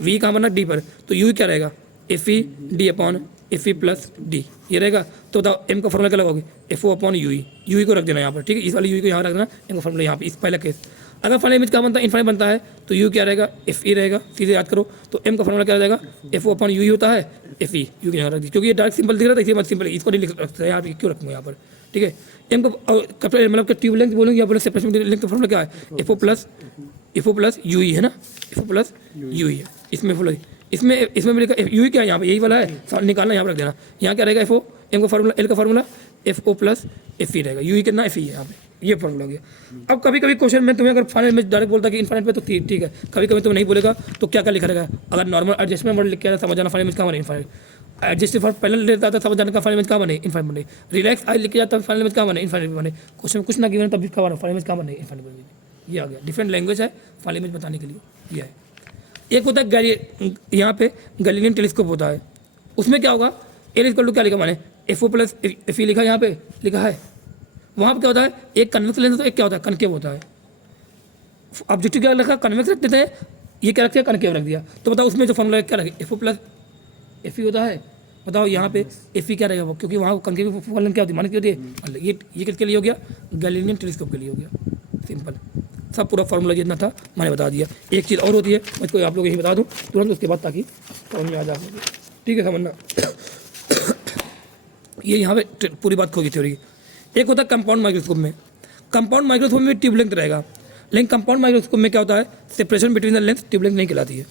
वी कहाँ बनना, डी पर, तो यू क्या रहेगा, F E D upon F E plus D, ये रहेगा। तो बताओ एम का फॉर्मूला क्या लगाओगे, F O upon U E को रख देना यहाँ पर, ठीक है, इस वाले यू को यहाँ रख देना, एम का फॉर्मूला यहाँ पर, इस पहला केस। अगर फाइनल इमेज कहाँ बनता है, इनफाइनाइट बनता है, तो यू क्या रहेगा, एफ ई रहेगा, सीधे याद करो। तो एम का फॉर्मूला क्या रहेगा, एफ ओ अपॉन यू होता है, एफ ई यू यहाँ रख दी, क्योंकि ये डायरेक्ट सिंपल दिख रहा था, इसलिए मत सिंपल इसको नहीं लिख रखते हैं यहाँ पर, क्यों रखूँगा यहाँ पर, ठीक है। एम का कैपिटल मतलब ट्यूब लेंथ बोलेंगे या बोले सेपरेशन लेंथ का फॉर्मूला क्या है, F O plus U E है ना, F O plus U E है, इसमें फॉर्मूला, इसमें मिलेगा यू क्या है, यहाँ पे यही वाला है, निकालना यहाँ पर रख देना, यहाँ क्या रहेगा, एफ ओ, एम का फार्मूला, एल का formula F O plus F E रहेगा, यू कितना एफ ई है यहाँ पे, ये फार्मूला हो गया। अब कभी कभी क्वेश्चन में तुम्हें अगर फाइनल में डायरेक्ट बोलता कि इनफाइनाइट पे, तो ठीक है, कभी कभी तुम्हें नहीं बोलेगा तो क्या क्या लिखा रहेगा, अगर नॉर्मल एडजस्टमेंट वर्ड लिख के समझ जाना फाइनल में कहाँ बने, इनफाइनाइट, एडजस्टिव फॉर पहले लेता था समझ जाने का, फाइनल में कहाँ बने, इनफाइनाइट बने, रिलैक्स आई लिख के जाता फाइनल में कहाँ बने, इनफाइनाइट बने, क्वेश्चन में कुछ ना गिवन तब कहाँ बना, फाइनल में कहाँ बने, इनफाइनाइट बने, ये आ गया। डिफरेंट लैंग्वेज है फाइनल में बताने के लिए, ये है। एक होता है यहाँ पे गैलीलियन टेलीस्कोप होता है, उसमें क्या होगा, एल इक्वल टू क्या लिखा मैंने, F O plus F E लिखा, यहाँ पे लिखा है, वहाँ पर क्या होता है, एक कन्वेक्स लेंस होता है, एक क्या होता है, कनकेव होता है। ऑब्जेक्टिव क्या रखा, कन्वेक्स रख देते हैं, ये क्या रखते हैं, कनकेव रख दिया। तो बताओ उसमें जो फॉर्मूला क्या लगे, F O plus F E होता है। बताओ यहाँ पे एफ ई क्या रहेगा वो, क्योंकि वहाँ कनकेव फोकल लेंथ क्या होती है, माइनस की होती है। ये किसके लिए हो गया, गैलीलियन टेलीस्कोप के लिए हो गया। सिंपल, सब पूरा फार्मूला जितना था मैंने बता दिया। एक चीज़ और होती है, मुझको आप लोग यही बता दूँ तुरंत उसके बाद, ताकि समझ में आ जा सके। ठीक है, समझना। ये यहाँ पे पूरी बात होगी थ्योरी की। एक होता है कंपाउंड माइक्रोस्कोप में, कंपाउंड माइक्रोस्कोप में ट्यूब लेंथ रहेगा, लेकिन कंपाउंड माइक्रोस्कोप में क्या होता है, separation between the length tube length नहीं कहलाती है।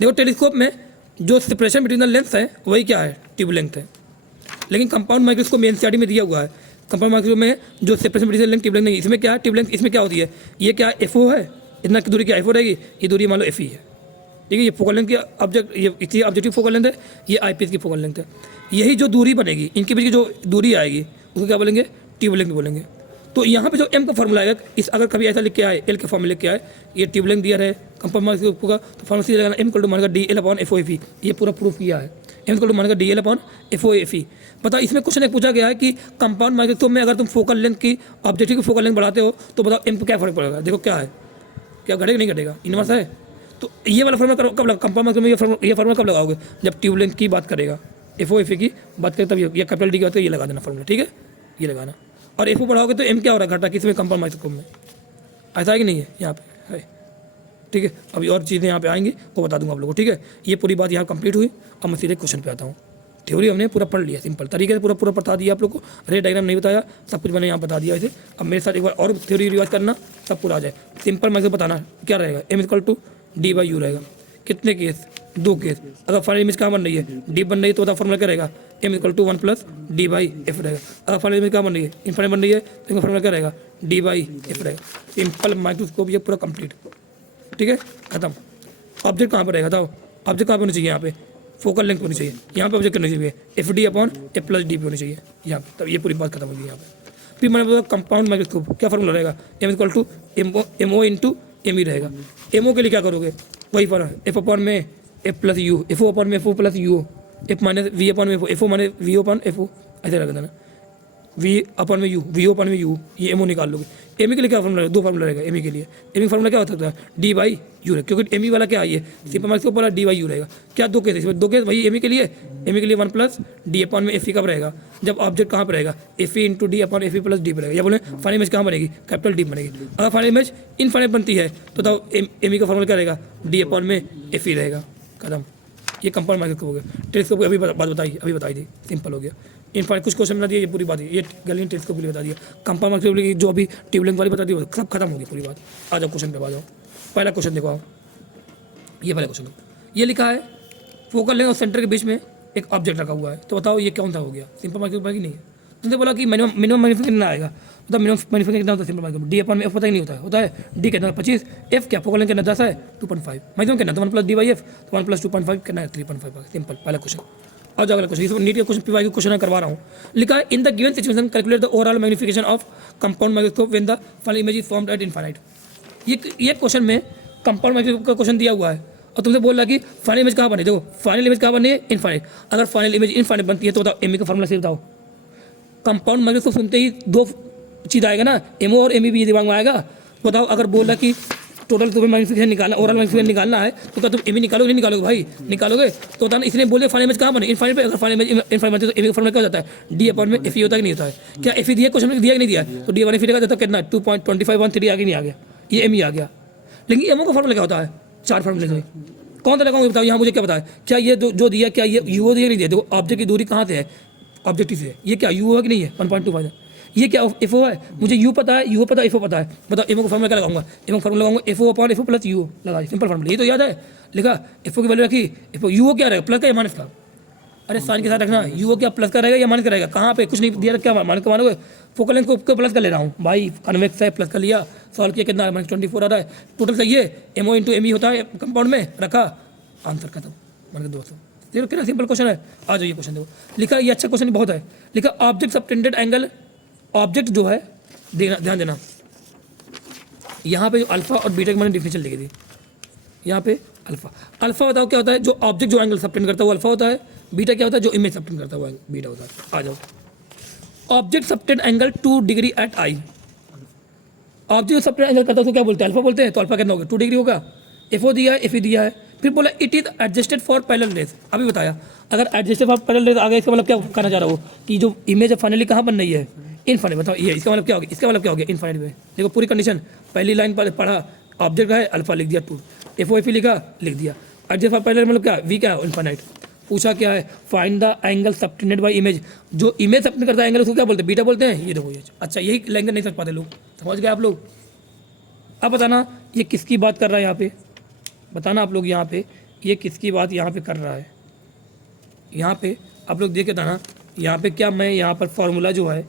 देखो टेलीस्कोप में जो सेपरेशन बिटवीन द लेंथ है वही क्या है, ट्यूब लेंथ है। लेकिन कंपाउंड माइक्रोस्कोप में एनसीईआरटी में दिया हुआ है, कंपाउंड माइक्रोस्कोप में जो separation between the length tube length नहीं, इसमें क्या है ट्यूब लेंथ, इसमें क्या होती है, ये क्या एफओ है, इतना की दूरी क्या एफओ रहेगी, ये दूरी मान लो एफ ई है। ठीक है, ये फोकल लेंथ की ऑब्जेक्ट, ये इसकी ऑब्जेक्टिव फोकल लेंथ है, ये आईपीएस की फोकल लेंथ है। यही जो दूरी बनेगी, इनके बीच की जो दूरी आएगी उसको क्या बोलेंगे, ट्यूब लेंथ बोलेंगे। तो यहाँ पे जो एम का फॉर्मूला आएगा, इस अगर कभी ऐसा लिख के आए, एल का फॉर्मूला लिख के आए, ये ट्यूब लेंथ दिया है कंपाउंड माइक्रोस्कोप का, तो फॉर्मूला सीधा लगाना, एम इक्वल टू मानेगा D L upon F O F E. ये पूरा प्रूफ किया है, एम इक्वल टू मानेगा D L upon F O F E. बताओ इसमें क्वेश्चन एक पूछा गया है कि कंपाउंड माइक्रोस्कोप में अगर तुम फोकल लेंथ की ऑब्जेक्टिव की फोकल लेंथ बढ़ाते हो तो बताओ एम को क्या फर्क पड़ेगा। देखो क्या है, क्या घटेगा नहीं घटेगा, इनवर्स है। तो ये वाला फॉर्मूला कब लगा, कंपाउंड माइक्रोस्कोप में ये फॉर्मूला कब लगाओगे, जब ट्यूब लेंथ की बात करेगा, एफ ओ एफ ई की बात करें तब ये कैपिटल डी की बात करें, ये लगा देना फॉर्मूला। ठीक है, ये लगाना। और एफ ओ बढ़ाओगे तो एम क्या हो रहा है, घटा किसमें, कंपाउंड माइक्रोस्कोप में। ऐसा है कि नहीं है, यहाँ पे है। ठीक है, अभी और चीज़ें यहाँ पे आएंगी वो बता दूंगा आप लोगों को। ठीक है, ये पूरी बात यहाँ कंप्लीट हुई। अब मैं सीधे क्वेश्चन पे आता हूँ। थ्योरी हमने पूरा पढ़ लिया, सिंपल तरीके से पूरा बता दिया आप लोग को, रे डायग्राम नहीं बताया, सब कुछ मैंने यहाँ बता दिया इसे। अब मेरे साथ एक बार और थ्योरी रिवाइज करना, सब पूरा आ जाए। सिंपल मैं बताना क्या रहेगा, M equal to D by U रहेगा। कितने केस, 2 केस। अगर फाइनल इमेज कहाँ बन रही है, डी बन रही है, तो बताओ फॉर्मूला क्या रहेगा, M equal to 1 plus D by F रहेगा। अगर फाइनल इमेज कहाँ बन रही है, इनफाइनाइट बन रही है, तो इनका फॉर्मूला क्या रहेगा, डी बाई एफ रहेगा। सिंपल माइक्रोस्कोप ये पूरा कंप्लीट। ठीक है, खत्म। ऑब्जेक्ट कहाँ पर रहेगा, बताओ ऑब्जेक्ट कहाँ पर होनी चाहिए, यहाँ पे फोकल लेंथ होनी चाहिए, यहाँ पे ऑब्जेक्ट करनी चाहिए एफ डी अपॉन ए प्लस डी पे होनी चाहिए यहाँ पे। तब ये पूरी बात खत्म होगी यहाँ पे। फिर मैंने बोला कंपाउंड माइक्रोस्कोप क्या फॉर्मूला रहेगा, M equal to M O into M E रहेगा। एम ओ के लिए क्या करोगे, वही फॉर्मूला, एफ अपॉन में F plus U, F O upon में F O plus U, F minus V upon में F O minus V O upon F O, ऐसे रख देना, वी अपन में यू, वी ओ अपन में यू, ये एम ओ निकाल लोगे। एम ई के लिए क्या फॉर्मूला, 2 फॉर्मूला रहेगा एम ई के लिए। एम ई फॉर्मूला क्या हो सकता है, डी बाई यू रहेगा, क्योंकि एम ई वाला क्या है, सिंपल माइक्रोस्कोप वाला डी बाई यू रहेगा। क्या 2 केस, इसमें 2 केस वही एम ई के लिए, एम ई के लिए 1 प्लस डी अपन में एफ ई कब रहेगा, जब ऑब्जेक्ट कहाँ पर रहेगा, एफ ई इंटू डी अपन एफ ई प्लस डी पर रहेगा। या बोले फाइनल इमेज कहाँ बनेगी, कैपिटल डी बनेगी। अगर फाइनल इमेज इनफाइनाइट बनती है तो एम ई का फॉर्मूला क्या रहेगा, डी अपन में एफ ई रहेगा। खत्म, ये कंपाउंड माइक्रोस्कोप हो गया। टेलीस्कोप अभी बात बताई, अभी बताई थी, सिंपल हो गया। इनफाइनाइट कुछ क्वेश्चन बता दिया, ये पूरी बात है, ये गैलीलियन टेलीस्कोप के लिए बता दिया। कंपाउंड माइक्रोस्कोप की जो अभी ट्यूब लेंथ वाली बता दी, सब खत्म हो गई पूरी बात। आ जाओ क्वेश्चन पे आ जाओ। पहला क्वेश्चन देखो आप, ये पहला क्वेश्चन ये लिखा है, फोकल लेंथ और सेंटर के बीच में एक ऑब्जेक्ट रखा हुआ है, तो बताओ ये कौन सा हो गया, सिंपल माइक्रोस्कोप की नहीं है। तुमने बोला कि मिनिमम मैग्नीफिकेशन कितना आएगा, मतलब मिनिमम मैग्नीफिकेशन कितना होता है सिंपल माइक्रोस्कोप, डी अपन में एफ पता ही नहीं होता है डी कितना 25, एफ क्या फोकल लेंथ कितना 10 है 2.5, मैक्सिमम कितना तो 1 प्लस डी बाई एफ, तो 1 प्लस 2.5 कितना है 3.5। सिंपल पहला क्वेश्चन। और जो अगला क्वेश्चन, इसमें नीट के क्वेश्चन पीवाई के क्वेश्चन करवा रहा हूँ। लिखा है in the given situation calculate the overall magnification of compound microscope when the final image is formed at infinite. ये क्वेश्चन में कंपाउंड माइक्रोस्कोप का क्वेश्चन दिया हुआ है और तुमसे बोल रहा है कि फाइनल इमेज कहाँ बने। देखो फाइनल इमेज कहाँ बनी है, इनफाइनाइट। अगर फाइनल इमेज इनफाइनाइट बनती है तो बताओ एम ई का फॉर्मूला से बताओ। कंपाउंड माइक्रोस्कोप सुनते ही 2 चीज़ आएगा ना, एम ओ और एम ई भी दिमाग में आएगा। बताओ अगर बोल रहा कि टोटल तुम्हें मैग्नीफिकेशन निकालना, ओवरऑल मैग्नीफिकेशन निकालना है, तो क्या तुम एम ई निकालोगे, नहीं निकालोगे भाई, निकालोगे। तो बताना, इसने बोले फाइनल इमेज कहाँ बने, इनफाइनाइट पे। अगर फाइनल इमेज इनफाइनाइट बनती है तो एम ई का फॉर्मूला क्या हो जाता है, डी अपॉन में एफ ई होता है कि नहीं होता है। क्या एफ ई दिया क्वेश्चन में, दिया कि नहीं दिया, तो डी वन एफ ई का कितना 2.2513 आगे नहीं आ गया, ये एम ई आ गया। लेकिन एम ओ का फॉर्मूला क्या होता है, 4 फॉर्मूले से कौन सा लगाऊंगा बताओ। यहाँ मुझे क्या पता है, क्या ये जो दिया, क्या ये यू दिया नहीं दिया। देखो ऑब्जेक्ट की दूरी कहाँ से है, ऑब्जेक्टिव से, ये क्या यू है कि नहीं है 1.25 है। ये क्या एफ ओ है, मुझे यू पता है, यू पता है, एफ ओ पता है। बताओ एम ओ का फॉर्मूला क्या लगाऊंगा, एम ओ फॉर्मूला लगाऊंगा F O upon F O plus U लगा, सिंपल फॉर्मूला, ये तो याद है। लिखा एफ ओ की वैल्यू रखी, एफ ओ यू क्या रहेगा, प्लस का या माइनस का। अरे साइन के साथ रखना, यू क्या प्लस का रहेगा या माइनस का रहेगा, कहाँ पे कुछ नहीं दिया, क्या माइनस का मानोगे। फोकल लेंथ को प्लस का ले रहा हूँ भाई, कन्वेक्स है, प्लस का लिया, सॉल्व किया, कितना -24 आ रहा है। टोटल सही है, M O into M E होता है कंपाउंड में, रखा, आंसर खत्म, मान 200। देखो कितना सिंपल क्वेश्चन है। आ जाइए क्वेश्चन देखो, लिखा ये अच्छा क्वेश्चन बहुत है। लिखा ऑब्जेक्ट सबटेंडेड एंगल, ऑब्जेक्ट जो है ध्यान देना, यहाँ पे जो अल्फा और बीटा की मैंने डिफिनेशन लिखी थी, यहाँ पे अल्फा बताओ क्या होता है, जो ऑब्जेक्ट जो एंगल सबटेंड करता है वो अल्फा होता है। बीटा क्या होता है, जो इमेज सबटेंड करता है वो बीटा होता है। आ जाओ, object subtend angle 2 degree at I, object जो सब एंगल करता है उसको क्या बोलते हैं, अल्फा बोलते हैं। तो अल्फा कितना होगा 2 डिग्री होगा। एफओ दिया है, एफई दिया है, फिर बोला it is adjusted for parallel raise. अभी बताया अगर एडजस्टेड फॉर पैरेलल रेज आ गया इसका मतलब क्या कहना चाह रहा हो कि जो इमेज है फाइनली कहाँ बन रही है, इनफाइनाइट। बताओ ये इसका मतलब क्या हो गया, इसका मतलब क्या हो गया इनफाइनाइट में। देखो पूरी कंडीशन पहली लाइन पर पढ़ा, ऑब्जेक्ट है अल्फा लिख दिया 2, एफओ एफई लिखा लिख दिया। एडजस्ट फॉर पैरेलल मतलब क्या, वी क्या है इनफाइनाइट। पूछा क्या है, find the angle subtended bye image. जो इमेज सबटेंड करता है एंगल उसको क्या बोलते हैं, बीटा बोलते हैं। ये देखो ये अच्छा यही लैंग्वेज नहीं समझ पाते लोग, समझ गए आप लोग। अब बताना ये किसकी बात कर रहा है यहाँ पे, बताना आप लोग यहाँ पे ये किसकी बात यहाँ पे कर रहा है। यहाँ पे आप लोग देख के बताना यहाँ पे क्या, मैं यहाँ पर फार्मूला जो है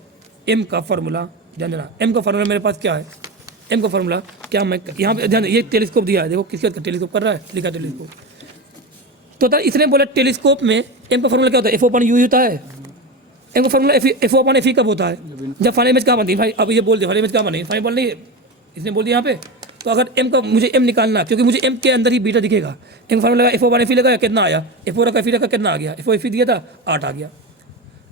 एम का फार्मूला ध्यान देना, एम का फार्मूला मेरे पास क्या है, एम का फार्मूला क्या, मैं यहाँ पे ध्यान, ये टेलीस्कोप दिया है, देखो किसके बात का टेलीस्कोप कर रहा है, लिखा टेलीस्कोप। तो इसने बोला टेलीस्कोप में एम का फार्मूला क्या होता है, एफ ओपन यू होता है। एम का फार्मूला एफ ओपन एफ कब होता है, जब फाइनल इमेज कहाँ बनती है भाई। अब ये बोल दिया फाइनल इमेज कहाँ बनी, फाइनल बोल नहीं इसने बोल दिया यहाँ पे। तो अगर एम का मुझे एम निकालना, क्योंकि मुझे एम के अंदर ही बीटा दिखेगा, एम फार्मूला लगा एफ ओपन एफ लगा कितना आया, एफ ओ रखा एफ रखा कितना आ गया, एफ ओ एफ दिया था 8 आ गया।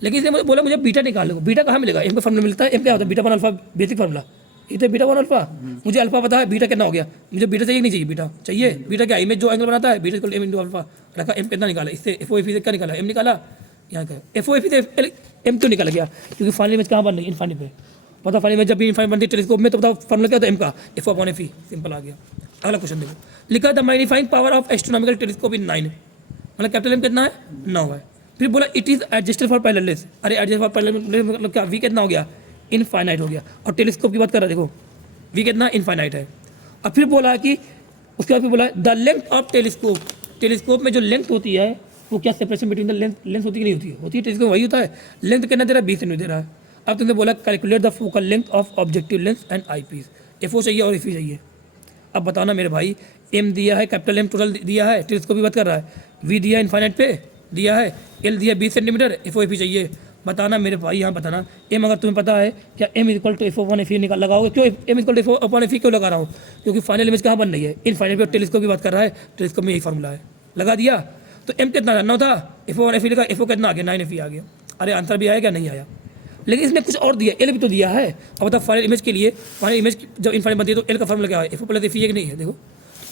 लेकिन इसने बोला मुझे बीटा निकाल लो, बीटा कहाँ मिलेगा, एम का फार्मूला मिलता है, एम क्या होता है beta one alpha, basic formula इतने बीटा वन अल्फा। मुझे अल्फा पता है, बीटा कितना हो गया, मुझे बीटा चाहिए नहीं चाहिए, बीटा चाहिए। बीटा क्या इमेज जो एंगल बनाता है, beta equal M into alpha रखा, एम कितना निकाला, इससे एफ ओ एफ से क्या निकाला, एम निकाला। यहाँ का एफ ओ एफ से एम क्यों निकल गया, क्योंकि फाइनल इमेज कहाँ बन रही है, इनफाइनाइट पे। पता फाइनल इमेज जब भी इनफाइनाइट बनती है टेलीस्कोप में, तो बताओ फार्मूला क्या होता है एम का, F upon F E, simple आ गया। अगला क्वेश्चन देखो, लिखा the magnifying power of astronomical telescope in 9, मतलब कैपिटल एम कितना है 9 है। फिर बोला it is adjusted for parallel raise, अरे एडजस्ट फॉर पैरेलल मतलब क्या, वी कितना हो गया इनफाइनाइट हो गया। और टेलीस्कोप की बात कर रहा है, देखो वी कितना इनफाइनाइट है। और फिर बोला कि उसके बाद फिर बोला the length of telescope, telescope में जो लेंथ होती है वो क्या सेपरेशन बिटवीन द लेंथ होती है नहीं होती है, होती है टेलीस्कोप वही होता है। लेंथ कितना दे रहा है 20 सेंटीमीटर दे रहा है। अब तुमने बोला calculate the focal length of objective lens and eyepiece, F O चाहिए और एफ ई चाहिए। अब बताना मेरे भाई, एम दिया है कैपिटल एम टोटल दिया है, टेलीस्कोप की बात कर रहा है, वी दिया इनफाइनाइट पे दिया है, एल दिया 20 centimetre, F O F E चाहिए। बताना मेरे भाई यहाँ बताना, एम अगर तुम्हें पता है क्या M equal to F upon F E निकाल लगाओगे, क्यों M equal to F upon F E क्यों लगा रहा हूँ, क्योंकि फाइनल इमेज कहाँ बन रही है इनफाइनाइट पे, टेलीस्कोप की बात कर रहा है, टेलीस्कोप में यही फार्मूला है, लगा दिया। तो एम कितना जानना था, एफ ओपन एफ ई लगा, एफ ओ कितना आ गया 9 एफ ई आ गया। अरे आंसर भी आया क्या, नहीं आया। लेकिन इसने कुछ और दिया, एल भी तो दिया है। अब बताओ फाइनल इमेज के लिए, फाइनल इमेज जब इनफाइनाइट बनती है तो एल का फार्मूला क्या है, F O plus F E नहीं है। देखो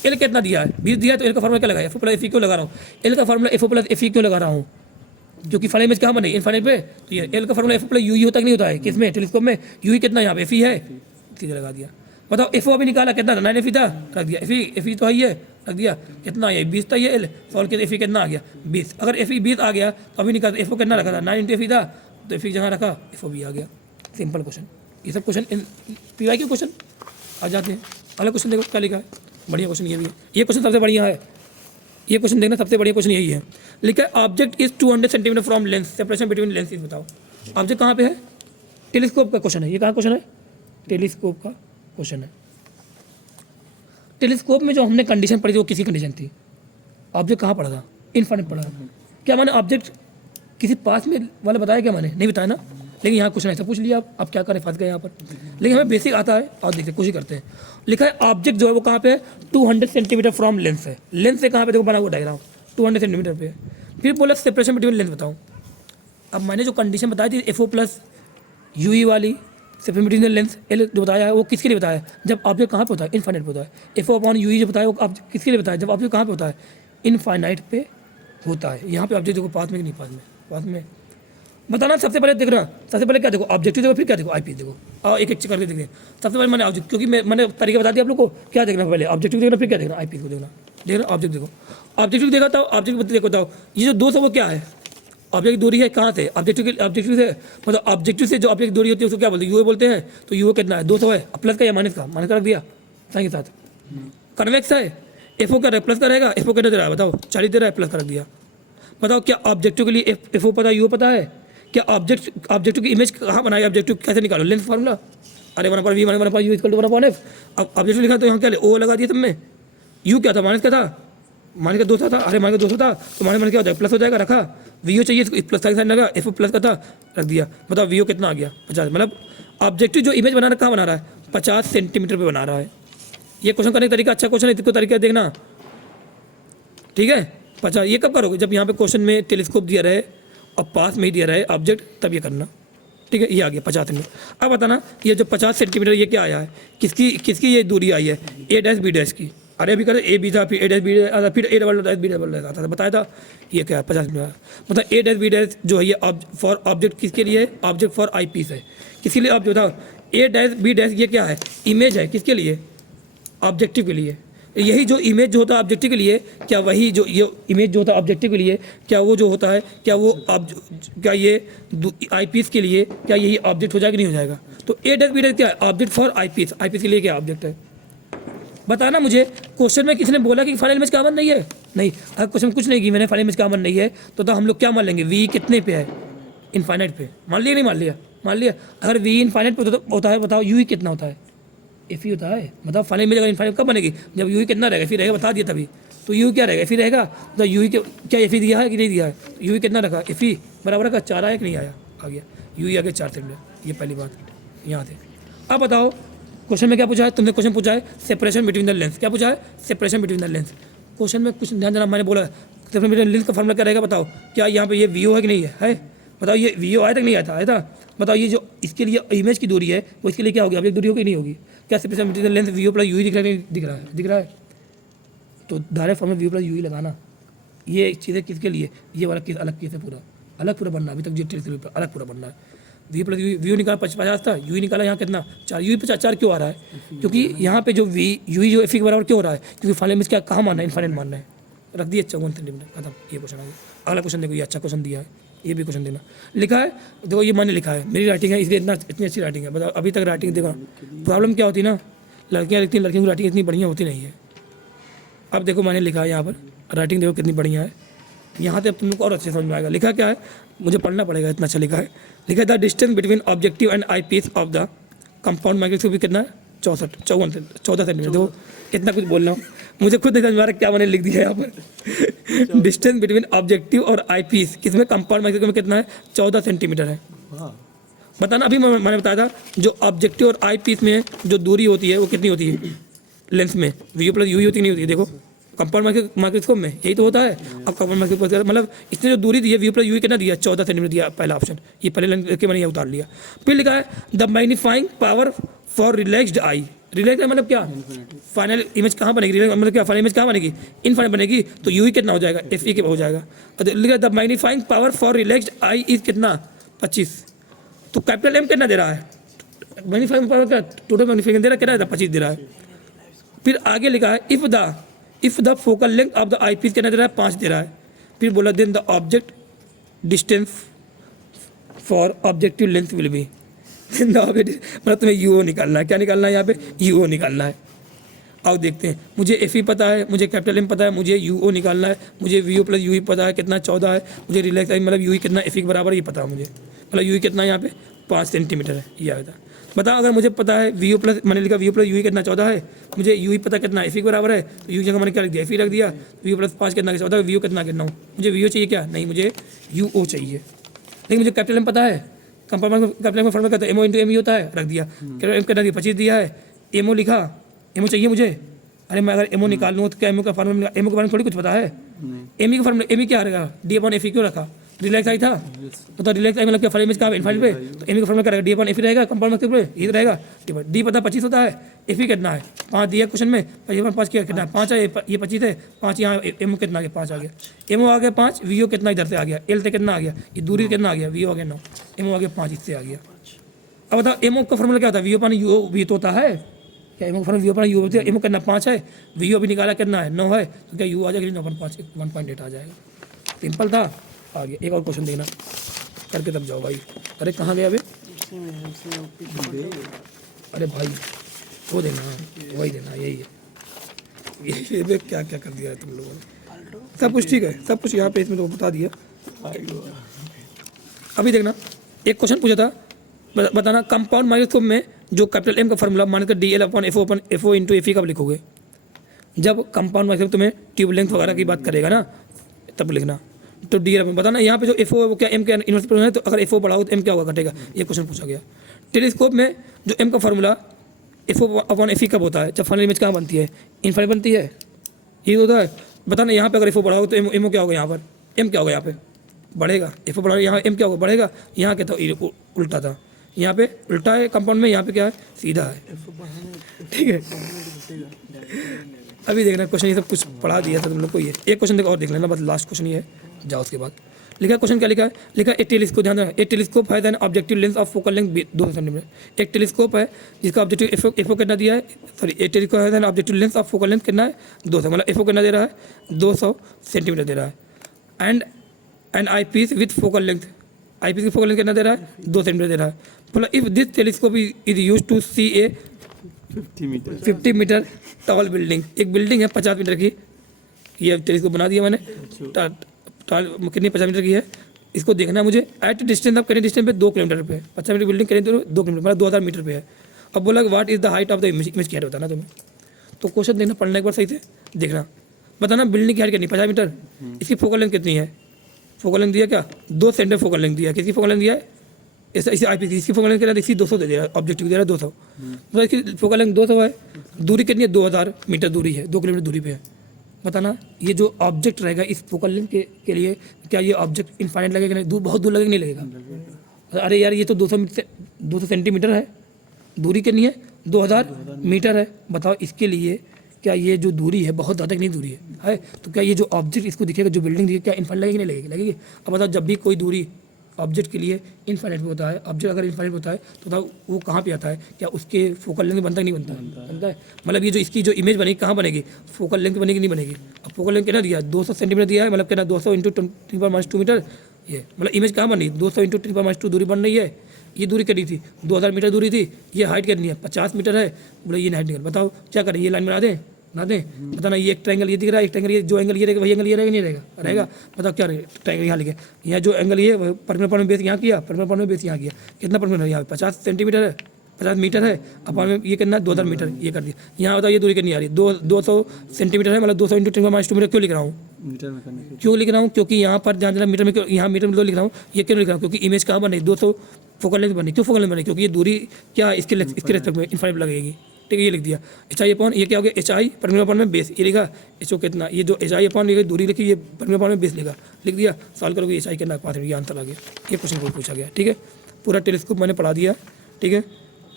एल कितना दिया है 20 दिया है, तो एल का फार्मूला क्या लगा, F O plus F E क्यों लगा रहा हूँ, एल का formula F O plus F E क्यों लगा रहा हूँ, क्योंकि फाइनल इमेज कहाँ बने इनफाइनाइट पे। तो ये एल का formula F O plus U ही होता कि नहीं होता है, किसमें टेलीस्कोप में, यू ही कितना यहाँ पे एफ ई है, सीधे लगा दिया। बताओ एफ ओ अभी निकाला कितना था 9 एफ ई था, रख दिया, एफ ई तो है ही है, रख दिया, कितना है 20 था, ये एल सॉल्व किया, एफ ई कितना आ गया 20। अगर एफ ई 20 आ गया तो अभी निकाल, एफ ओ कितना रखा था 9 इंटू एफ ई था, तो एफ ई जहाँ रखा एफ ओ भी आ गया। सिंपल क्वेश्चन, ये सब क्वेश्चन पी वाई के क्वेश्चन आ जाते हैं। अगला क्वेश्चन देखो क्या लिखा है, बढ़िया क्वेश्चन ये भी है, ये क्वेश्चन सबसे बढ़िया है, ये क्वेश्चन देखना सबसे बढ़िया क्वेश्चन यही है। लिखा है object is 200 centimetre from lens, separation between lens is, बताओ ऑब्जेक्ट कहाँ पे है, टेलीस्कोप का क्वेश्चन है, ये कहाँ क्वेश्चन है, टेलीस्कोप का क्वेश्चन है। टेलीस्कोप में जो हमने कंडीशन पढ़ी थी वो किसी कंडीशन थी, ऑब्जेक्ट कहाँ पड़ा था इनफाइनाइट पड़ा था। क्या मैंने ऑब्जेक्ट किसी पास में वाला बताया, क्या मैंने नहीं बताया ना, लेकिन यहाँ क्वेश्चन ऐसा पूछ लिया आप क्या करें, फंस गए यहाँ पर। लेकिन हमें बेसिक आता है और देखते कोशिश करते हैं। लिखा है ऑब्जेक्ट जो है वो कहाँ पे है 200 सेंटीमीटर फ्रॉम लेंस है, लेंस से कहाँ पे देखो बना हुआ डायग्राम 200 सेंटीमीटर पे। फिर बोला सेपरेशन बिटवीन लेंस बताओ। अब मैंने जो कंडीशन बताई थी F O plus U E वाली, सेपरेशन बिटवीन लेंस एल जो बताया है वो किसके लिए बताया, जब ऑब्जेक्ट कहाँ पे होता है इनफाइनाइट पे होता है। F O upon U E जो बताया वो किसके लिए बताया, जब ऑब्जेक्ट कहाँ पे होता है इनफाइनाइट पे होता है। यहाँ पे ऑब्जेक्ट देखो पास में कि नहीं, पास में बताना। सबसे पहले देखना, सबसे पहले क्या देखो ऑब्जेक्टिव देखो, फिर क्या देखो आई पीस देखो, और एक एक करके देखते। सबसे पहले मैंने ऑब्जेक्ट, क्योंकि मैंने तरीका बता दिया आप लोग को, क्या देखना पहले ऑब्जेक्टिव देखना, फिर क्या देखना आई पीस को देखना ऑब्जेक्ट देखो, ऑब्जेक्टिव देखा था, ऑब्जेक्ट देखो बताओ ये जो दो सब वो क्या है, ऑब्जेक्ट दूरी है कहाँ से, ऑब्जेक्टिव से, मतलब ऑब्जेक्टिव से जो ऑब्जेक्ट दूरी होती है उसको क्या बोलते हैं, यू बोलते हैं। तो यू कितना है 200 है, प्लस का या माइनस का, माइनस का रख दिया साइन के साथ। कन्वेक्स है, एफ ओ क्या प्लस का रहेगा, एफ ओ कितना दे रहा है बताओ 40 दे रहा है, प्लस का रख दिया। बताओ क्या ऑब्जेक्टिव के लिए एफ ओ पता है यू पता है, क्या ऑब्जेक्टिव की इमेज कहाँ बनाई, ऑब्जेक्टिव कैसे निकालो लेंस फार्मूला, अरे 1/v 1/u equal to 1/f। अब ऑब्जेक्टिव लिखा तो यहाँ क्या ओ लगा दिया, तब में यू क्या था माइनस का था, माइनस का 200 था, अरे माइनस का 200 था तो माइनस क्या हो जाएगा प्लस हो जाएगा, रखा वी चाहिए इसको प्लस का साइन लगा, एफ प्लस का था रख दिया। बताओ वी कितना आ गया 50, मतलब ऑब्जेक्टिव जो इमेज बना रहा है कहाँ बना रहा है 50 सेंटीमीटर पे बना रहा है। ये क्वेश्चन करने का तरीका अच्छा क्वेश्चन है, इसको तरीका देखना ठीक है। 50 ये कब करोगे, जब यहाँ पे क्वेश्चन में टेलीस्कोप दिया रहे और पास में ही दिया रहे ऑब्जेक्ट, तब ये करना ठीक है, ये आ गया 50 सेंटीमीटर। अब बताना ये जो 50 सेंटीमीटर ये क्या आया है, किसकी ये दूरी आई है, ए डैश बी डैश की। अरे अभी कर ए बी था, फिर ए डैश बी आता, फिर A double dash B double dash आता था, बताया था। ये क्या है 50 सेंटीमीटर, मतलब ए डैश बी डैश जो है ये फॉर ऑब्जेक्ट किसके लिए है, ऑब्जेक्ट फॉर आई पीस है। किसके लिए ऑब्जेक्ट था, ए डैश बी डैश ये क्या है, इमेज है, किसके लिए, ऑब्जेक्टिव के लिए। यही जो इमेज जो होता है ऑब्जेक्टिव के लिए, क्या वही जो ये इमेज जो होता है ऑब्जेक्टिव के लिए, क्या वो जो होता है, क्या वो क्या ये आई पीस के लिए क्या यही ऑब्जेक्ट हो जाएगा, नहीं हो जाएगा। तो ए डैश बी डैश क्या है, ऑब्जेक्ट फॉर आई पीस के लिए क्या ऑब्जेक्ट है। बताना मुझे, क्वेश्चन में किसने बोला कि फाइनल इमेज कॉमन नहीं है, नहीं। अगर क्वेश्चन कुछ नहीं की मैंने फाइनल इमेज कॉमन नहीं है तो हम लोग क्या मान लेंगे, वी कितने पे है, इनफाइनाइट पे। मान लिया नहीं मान लिया, मान लिया। अगर वी इनफाइनाइट पे होता है, बताओ यू कितना होता है, एफ ही होता है। मतलब फाइनल इमेज अगर इनफाइनाइट कब बनेगी, जब यू कितना रहेगा, फिर रहेगा, बता दिया तभी। तो यू क्या रहेगा, एफ ही रहेगा। तो यू क्या एफ ही दिया है कि नहीं दिया है, यू कितना रखा, एफ ही बराबर का 4 आया कि नहीं आया, आ गया यू आ गया 4 सेंटीमीटर। ये पहली बात यहाँ से। अब बताओ क्वेश्चन में क्या पूछा है, तुमने क्वेश्चन पूछा है सेपरेशन बिटवीन द लेंस, क्या पूछा है, separation between the lens. Question में कुछ ध्यान देना, मैंने बोला सेपरेशन बिटवीन लेंस का फॉर्मूला क्या रहेगा, बताओ। क्या यहाँ पे ये वी है कि नहीं है, बताओ। ये वी आया था कि नहीं आया था, बताओ। ये जो इसके लिए इमेज की दूरी है वो इसके लिए क्या होगी, ऑब्जेक्ट दूरी होगी नहीं होगी। क्या separation between the lens V plus U दिख रहा है, दिख रहा है। तो direct formula V plus U लगाना। ये चीज़ें किसके लिए, ये वाला केस अलग केस है, अलग पूरा बनना। अभी तक जो अलग पूरा बनना है। वी प्लस यू निकाला 50 था, यू निकाला यहाँ कितना 4, यू 4 क्यों आ रहा है, क्योंकि यहाँ पे जो वी यू जो एफ के बराबर क्यों हो रहा है, क्योंकि फाइनल में क्या कहाँ मानना है, इनफाइनाइट मानना है। रख दिए 54 सेंटीमीटर, खत्म। ये क्वेश्चन आ गया। अगला क्वेश्चन देखो, ये अच्छा क्वेश्चन दिया है, ये भी क्वेश्चन देना। लिखा है देखो, ये मैंने लिखा है, मेरी राइटिंग है इसलिए इतनी अच्छी राइटिंग है। बताओ अभी तक राइटिंग देखो, प्रॉब्लम क्या होती है ना, लड़कियाँ लिखती हैं, लड़कियों की राइटिंग इतनी बढ़िया होती नहीं है। अब देखो मैंने लिखा है यहाँ पर, राइटिंग देखो कितनी बढ़िया है। यहाँ से अब तुम लोग और अच्छे समझ में आएगा। लिखा क्या है, मुझे पढ़ना पड़ेगा, इतना अच्छा लिखा है। लिखा है the distance between objective and eyepiece of the compound microscope भी कितना है, 14 सेंटीमीटर। देखो कितना कुछ बोल रहा हूँ, मुझे खुद नहीं समझ में आ रहा क्या मैंने लिख दिया है यहाँ पर। डिस्टेंस बिटवीन ऑब्जेक्टिव और आई पीस किसमें, कंपाउंड माइक्रोस्कोप में कितना है, 14 सेंटीमीटर है। बताना, अभी मैंने बताया था जो ऑब्जेक्टिव और आई पीस में जो दूरी होती है वो कितनी होती है, लेंस में वी प्लस यू होती नहीं होती है। देखो कंपाउंड माइक्रोस्कोप में यही तो होता है। अब कंपाउंड माइक्रोस्कोप मतलब इसने जो दूरी दी है वी प्लस यू कितना दिया, 14 सेंटीमीटर दिया, पहला ऑप्शन। ये पहले लेंस के मैंने ये उतार लिया। फिर लिखा है the magnifying power for relaxed I. Relax मतलब क्या, फाइनल इमेज कहाँ बनेगी, मतलब क्या फाइनल इमेज कहाँ बनेगी, इनफाइनाइट बनेगी। तो यू कितना हो जाएगा, एफ के हो जाएगा। लिखा the magnifying power for relaxed I is कितना, 25। तो कैपिटल एम कितना दे रहा है, मैग्नीफाइंग पावर का टोटल मैग्नीफाइंग दे रहा है, कितना है 25 दे रहा है। फिर आगे लिखा है if the focal length of the eyepiece कितना दे रहा है, 5 दे रहा है। फिर बोला then the object distance for objective length will be, मतलब तुम्हें यू निकालना है। क्या निकालना है यहाँ पे, यू निकालना है। आओ देखते हैं, मुझे एफ पता है, मुझे कैपिटल एम पता है, मुझे यू निकालना है, मुझे वी प्लस यू पता है कितना 14 है, मुझे रिलैक्स आई मतलब यू कितना एफ के बराबर ये पता है मुझे, मतलब यू कितना यहाँ पे 5 सेंटीमीटर है, ये आया था। बताओ अगर मुझे पता है वी प्लस, मैंने लिखा वी प्लस यू कितना 14 है, मुझे यू पता कितना एफ के बराबर है, तो यू जगह मैंने क्या रख दिया, एफ रख दिया। वी प्लस 5 कितना 14, वी कितना कितना हूँ, मुझे वी चाहिए क्या, नहीं मुझे यू चाहिए। लेकिन मुझे कैपिटल एम पता है, कैपिटल एम फॉर्मूला कहता है एमओ इंटू एम होता है, रख दिया। कैपिटल एम कितना दिया 25 दिया है, एमओ लिखा, एमओ चाहिए मुझे। अरे मैं अगर एमओ निकाल लूँ तो क्या एमओ का फॉर्मूला, एमओ के बारे में थोड़ी कुछ पता है। एमई का फॉर्मूला, एमई क्या रहेगा, डी अपॉन एफ क्यों रखा, रिलैक्स आई था तो रिलैक्स आई मतलब क्या फाइनल इमेज का इनफाइनाइट पे, तो एमई का फॉर्मूला क्या रहेगा, डी अपॉन एफ रहेगा, कंपाउंड में पे ये रहेगा। डी पता 25 होता है, एफ कितना है 5 दिया क्वेश्चन में, 5 कितना है 5 है, ये 25 है 5, यहाँ एमओ कितना आ गया 5 आ गया, एमओ आ गया 5, वीओ कितना इधर से आ गया, एल से कितना आ गया, ये दूरी कितना आ गया, वीओ आ गया 9, एमओ आ गया 5, इससे आ गया। अब बताओ एमओ का फॉर्मूला क्या होता है, वीओ पानी यू वी तो होता है क्या, एमओ फॉर्मूला वीओ पानी यू होता है, एमओ कितना 5 है, वीओ भी निकाला कितना है 9 है, तो क्या यू आ जाएगा 9/5 1.8 आ जाएगा। सिंपल था, आ गया। एक और क्वेश्चन देना करके तब जाओ भाई। अरे कहाँ गया अभी, अरे भाई वो देना, वही देना, यही है। ये क्या क्या कर दिया है तुम लोगों ने, सब कुछ ठीक है, सब कुछ यहाँ पे इसमें तो बता दिया। अभी देखना एक क्वेश्चन पूछा था, बताना कंपाउंड माइक्रोस्कोप में जो कैपिटल एम का फॉर्मूला मानकर D L upon F O into F E कब लिखोगे, जब कंपाउंड माइक्रोस्कोप तुम्हें ट्यूब लेंथ वगैरह की बात करेगा ना तब लिखना। तो डी एल बताना यहाँ पे जो एफ ओ वो क्या एम का इनवर्स है, तो अगर एफ ओ बढ़ाओ तो एम क्या होगा, घटेगा। ये क्वेश्चन पूछा गया। टेलीस्कोप में जो एम का formula F O upon F E कब होता है, जब फाइनल इमेज कहाँ बनती है, इनफाइनाइट बनती है, ये होता है। बताना यहाँ पे अगर एफ ओ बढ़ाओ तो एम क्या होगा, यहाँ पर एम क्या होगा, यहाँ पे बढ़ेगा, F बढ़ा, यहाँ M क्या होगा, बढ़ेगा, यहाँ क्या था, उल्टा था, यहाँ पे उल्टा है कंपाउंड में, यहाँ पे क्या है, सीधा है, ठीक है। अभी देखना क्वेश्चन, ये सब कुछ पढ़ा दिया था तुम लोग को, ये एक क्वेश्चन देखो और देख लेना, बस लास्ट क्वेश्चन ये है, जाओ उसके बाद। लिखा क्वेश्चन क्या लिखा है, लिखा एक टेलीस्कोप, ध्यान देना, एक टेलीस्कोप है then objective lens of focal length 200 centimetre. एक टेलीस्कोप है जिसका ऑब्जेक्टिव एफओ कितना दिया है, सॉरी एक टेलीस्कोप है then objective lens of focal length कितना है 200, मतलब एफओ कितना दे रहा है 200 सेंटीमीटर दे रहा है। And eyepiece with focal length, eyepiece की फोकल लेंथ कितना दे रहा है 2 सेंटीमीटर दे रहा है। बोला if this telescope is use to see a 50 metre tall building, एक बिल्डिंग है 50 मीटर की, ये टेलीस्कोप बना दिया मैंने, कितनी 50 मीटर की है, इसको देखना है मुझे। एट डिस्टेंस ऑफ कितने डिस्टेंस पे 2 किलोमीटर पे है, 50 मीटर बिल्डिंग कितने 2 किलोमीटर मतलब 2000 मीटर पे है। अब बोला what is the height of the image क्या बताना तुम्हें, तो क्वेश्चन देखना, पढ़ना एक बार सही से देखना, बताना बिल्डिंग की हाइट कितनी 50 मीटर, इसकी फोकल लेंथ कितनी है, फोकल लेंथ दिया क्या 2 सेंटीमीटर फोकल लेंथ दिया, किसकी फोकल लेंथ दिया है इसे आई पी इसकी फोकल लेंथ कितना, इसकी 200 दे रहा है, ऑब्जेक्टिव दे रहा है 200, तो इसकी फोकल लेंथ 200 है, दूरी कितनी है 2000 मीटर दूरी है, 2 किलोमीटर दूरी पे है। बताना ये जो ऑब्जेक्ट रहेगा इस फोकल लेंथ के लिए, क्या ये ऑब्जेक्ट इनफाइनाइट लगेगा नहीं, दूर बहुत दूर लगेगा नहीं लगेगा, अरे यार ये तो 200 सेंटीमीटर है, दूरी कितनी है 2000 मीटर है, बताओ इसके लिए क्या ये जो दूरी है बहुत ज़्यादा नहीं दूरी है, तो क्या ये जो ऑब्जेक्ट इसको दिखेगा, जो बिल्डिंग दिखेगी क्या इनफाइनाइट लगेगी नहीं लगेगी, लगेगी। अब बताओ जब भी कोई दूरी ऑब्जेक्ट के लिए इनफाइनाइट में होता है, ऑब्जेक्ट अगर इनफाइनाइट होता है तो बताओ वो कहाँ पे आता है, क्या उसके फोकल लेंथ बनता है नहीं बनता है, बनता है, मतलब ये जो इसकी जो इमेज बनेगी कहाँ बनेगी, फोकल लेंथ बनेगी नहीं बनेगी। अब फोकल लेंथ कितना दिया 200 सेंटीमीटर दिया है, मतलब कितना 200 इंटू 10⁻²मीटर, ये मतलब इमेज कहाँ बनी 200 इंटू 10⁻² दूरी बन रही है, ये दूरी कितनी थी 2000 मीटर दूरी थी, ये हाइट कितनी है 50 मीटर है, बोले ये हाइट निकल, बताओ क्या करें, ये लाइन बना दें ना दें, बताना ये एक ट्रायंगल ये दिख रहा है, एक ट्रायंगल ये जो एंगल ये रहेगा वही एंगल ये रहेगा नहीं रहेगा, रहेगा, बताओ क्या रहेगा, ट्रायंगल यहाँ लिखे, यहाँ जो एंगल ये परपेंडिकुलर पॉइंट में बेस यहाँ किया, परपेंडिकुलर पॉइंट में बेस यहाँ किया, कितना परपेंडिकुलर यहाँ 50 सेंटीमीटर है, 50 मीटर है, अपॉन में ये कितना 2000 मीटर ये कर दिया, यहाँ बताओ ये दूरी कितनी आ रही है 200 सेंटीमीटर है, मतलब 200 इंटू 10⁻²मीटर क्यों लिख रहा हूँ, क्यों लिख रहा हूँ, क्योंकि यहाँ पर ध्यान देना मीटर में, यहाँ मीटर में 2 लिख रहा हूँ, ये क्यों लिख रहा हूँ, क्योंकि इमेज कहाँ बनी 200 फोकल लेंथ बनी, क्यों फोकल लेंथ बनी, क्योंकि ये दूरी क्या इसके रेस्पेक्ट में इनफाइनाइट लगेगी, ठीक है, ये लिख दिया। एच आई अपॉन ये क्या हो गया, एच आई परपेंडिकुलर अपॉन में बेस, ये लिखा एच ओ कितना, ये जो एच आई अपॉन लिखा दूरी लिखी, ये परपेंडिकुलर अपॉन में बेस लिख दिया, सॉल्व करोगे एच आई कितना 5 ये आंसर आ गया, ये क्वेश्चन को पूछा गया, ठीक है। पूरा टेलीस्कोप मैंने पढ़ा दिया, ठीक है,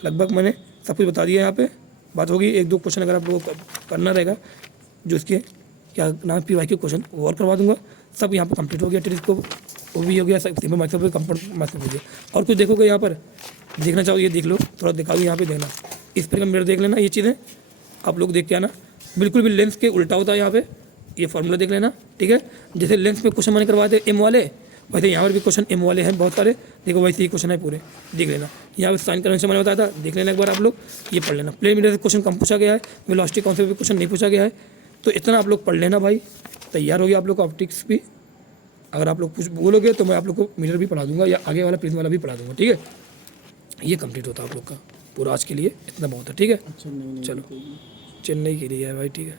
लगभग मैंने सब कुछ बता दिया, यहाँ पे बात होगी 1-2 क्वेश्चन अगर आप लोगों को करना रहेगा, जो इसके क्या नाम पी वाई के क्वेश्चन वो और करवा दूंगा, सब यहाँ पर कंप्लीट हो गया, टेलीस्कोप वो भी हो गया, सिंपल माइक्रोवेव कंपाउंड माइक्रोवेव हो गया। और कुछ देखोगे यहाँ पर देखना चाहो ये देख लो, थोड़ा दिखाओ यहाँ पे देखना, इस पर मेरे देख लेना, ये चीज़ें आप लोग देख के आना, बिल्कुल भी लेंस के उल्टा होता है यहाँ पे, ये फॉर्मूला देख लेना, ठीक है। जैसे लेंस में क्वेश्चन मैंने करवाए थे एम वाले, वैसे यहाँ पर भी क्वेश्चन एम वाले हैं बहुत सारे, देखो वैसे ही क्वेश्चन है पूरे, देख लेना। यहाँ पर साइन कन्वेंशन मैंने बताया था, देख लेना एक बार आप लोग, ये पढ़ लेना। प्लेन मीटर से क्वेश्चन कम पूछा गया है, वेलोसिटी कॉन्सेप्ट भी क्वेश्चन नहीं पूछा गया है, तो इतना आप लोग पढ़ लेना भाई, तैयार हो गया आप लोग को ऑप्टिक्स भी। अगर आप लोग कुछ बोलोगे तो मैं आप लोग को मीटर भी पढ़ा दूंगा, या आगे वाला प्रिज्म वाला भी पढ़ा दूंगा, ठीक है। ये कंप्लीट होता है आप लोग का पूरा, आज के लिए इतना बहुत है, ठीक है। चलो चेन्नई के लिए है भाई, ठीक है।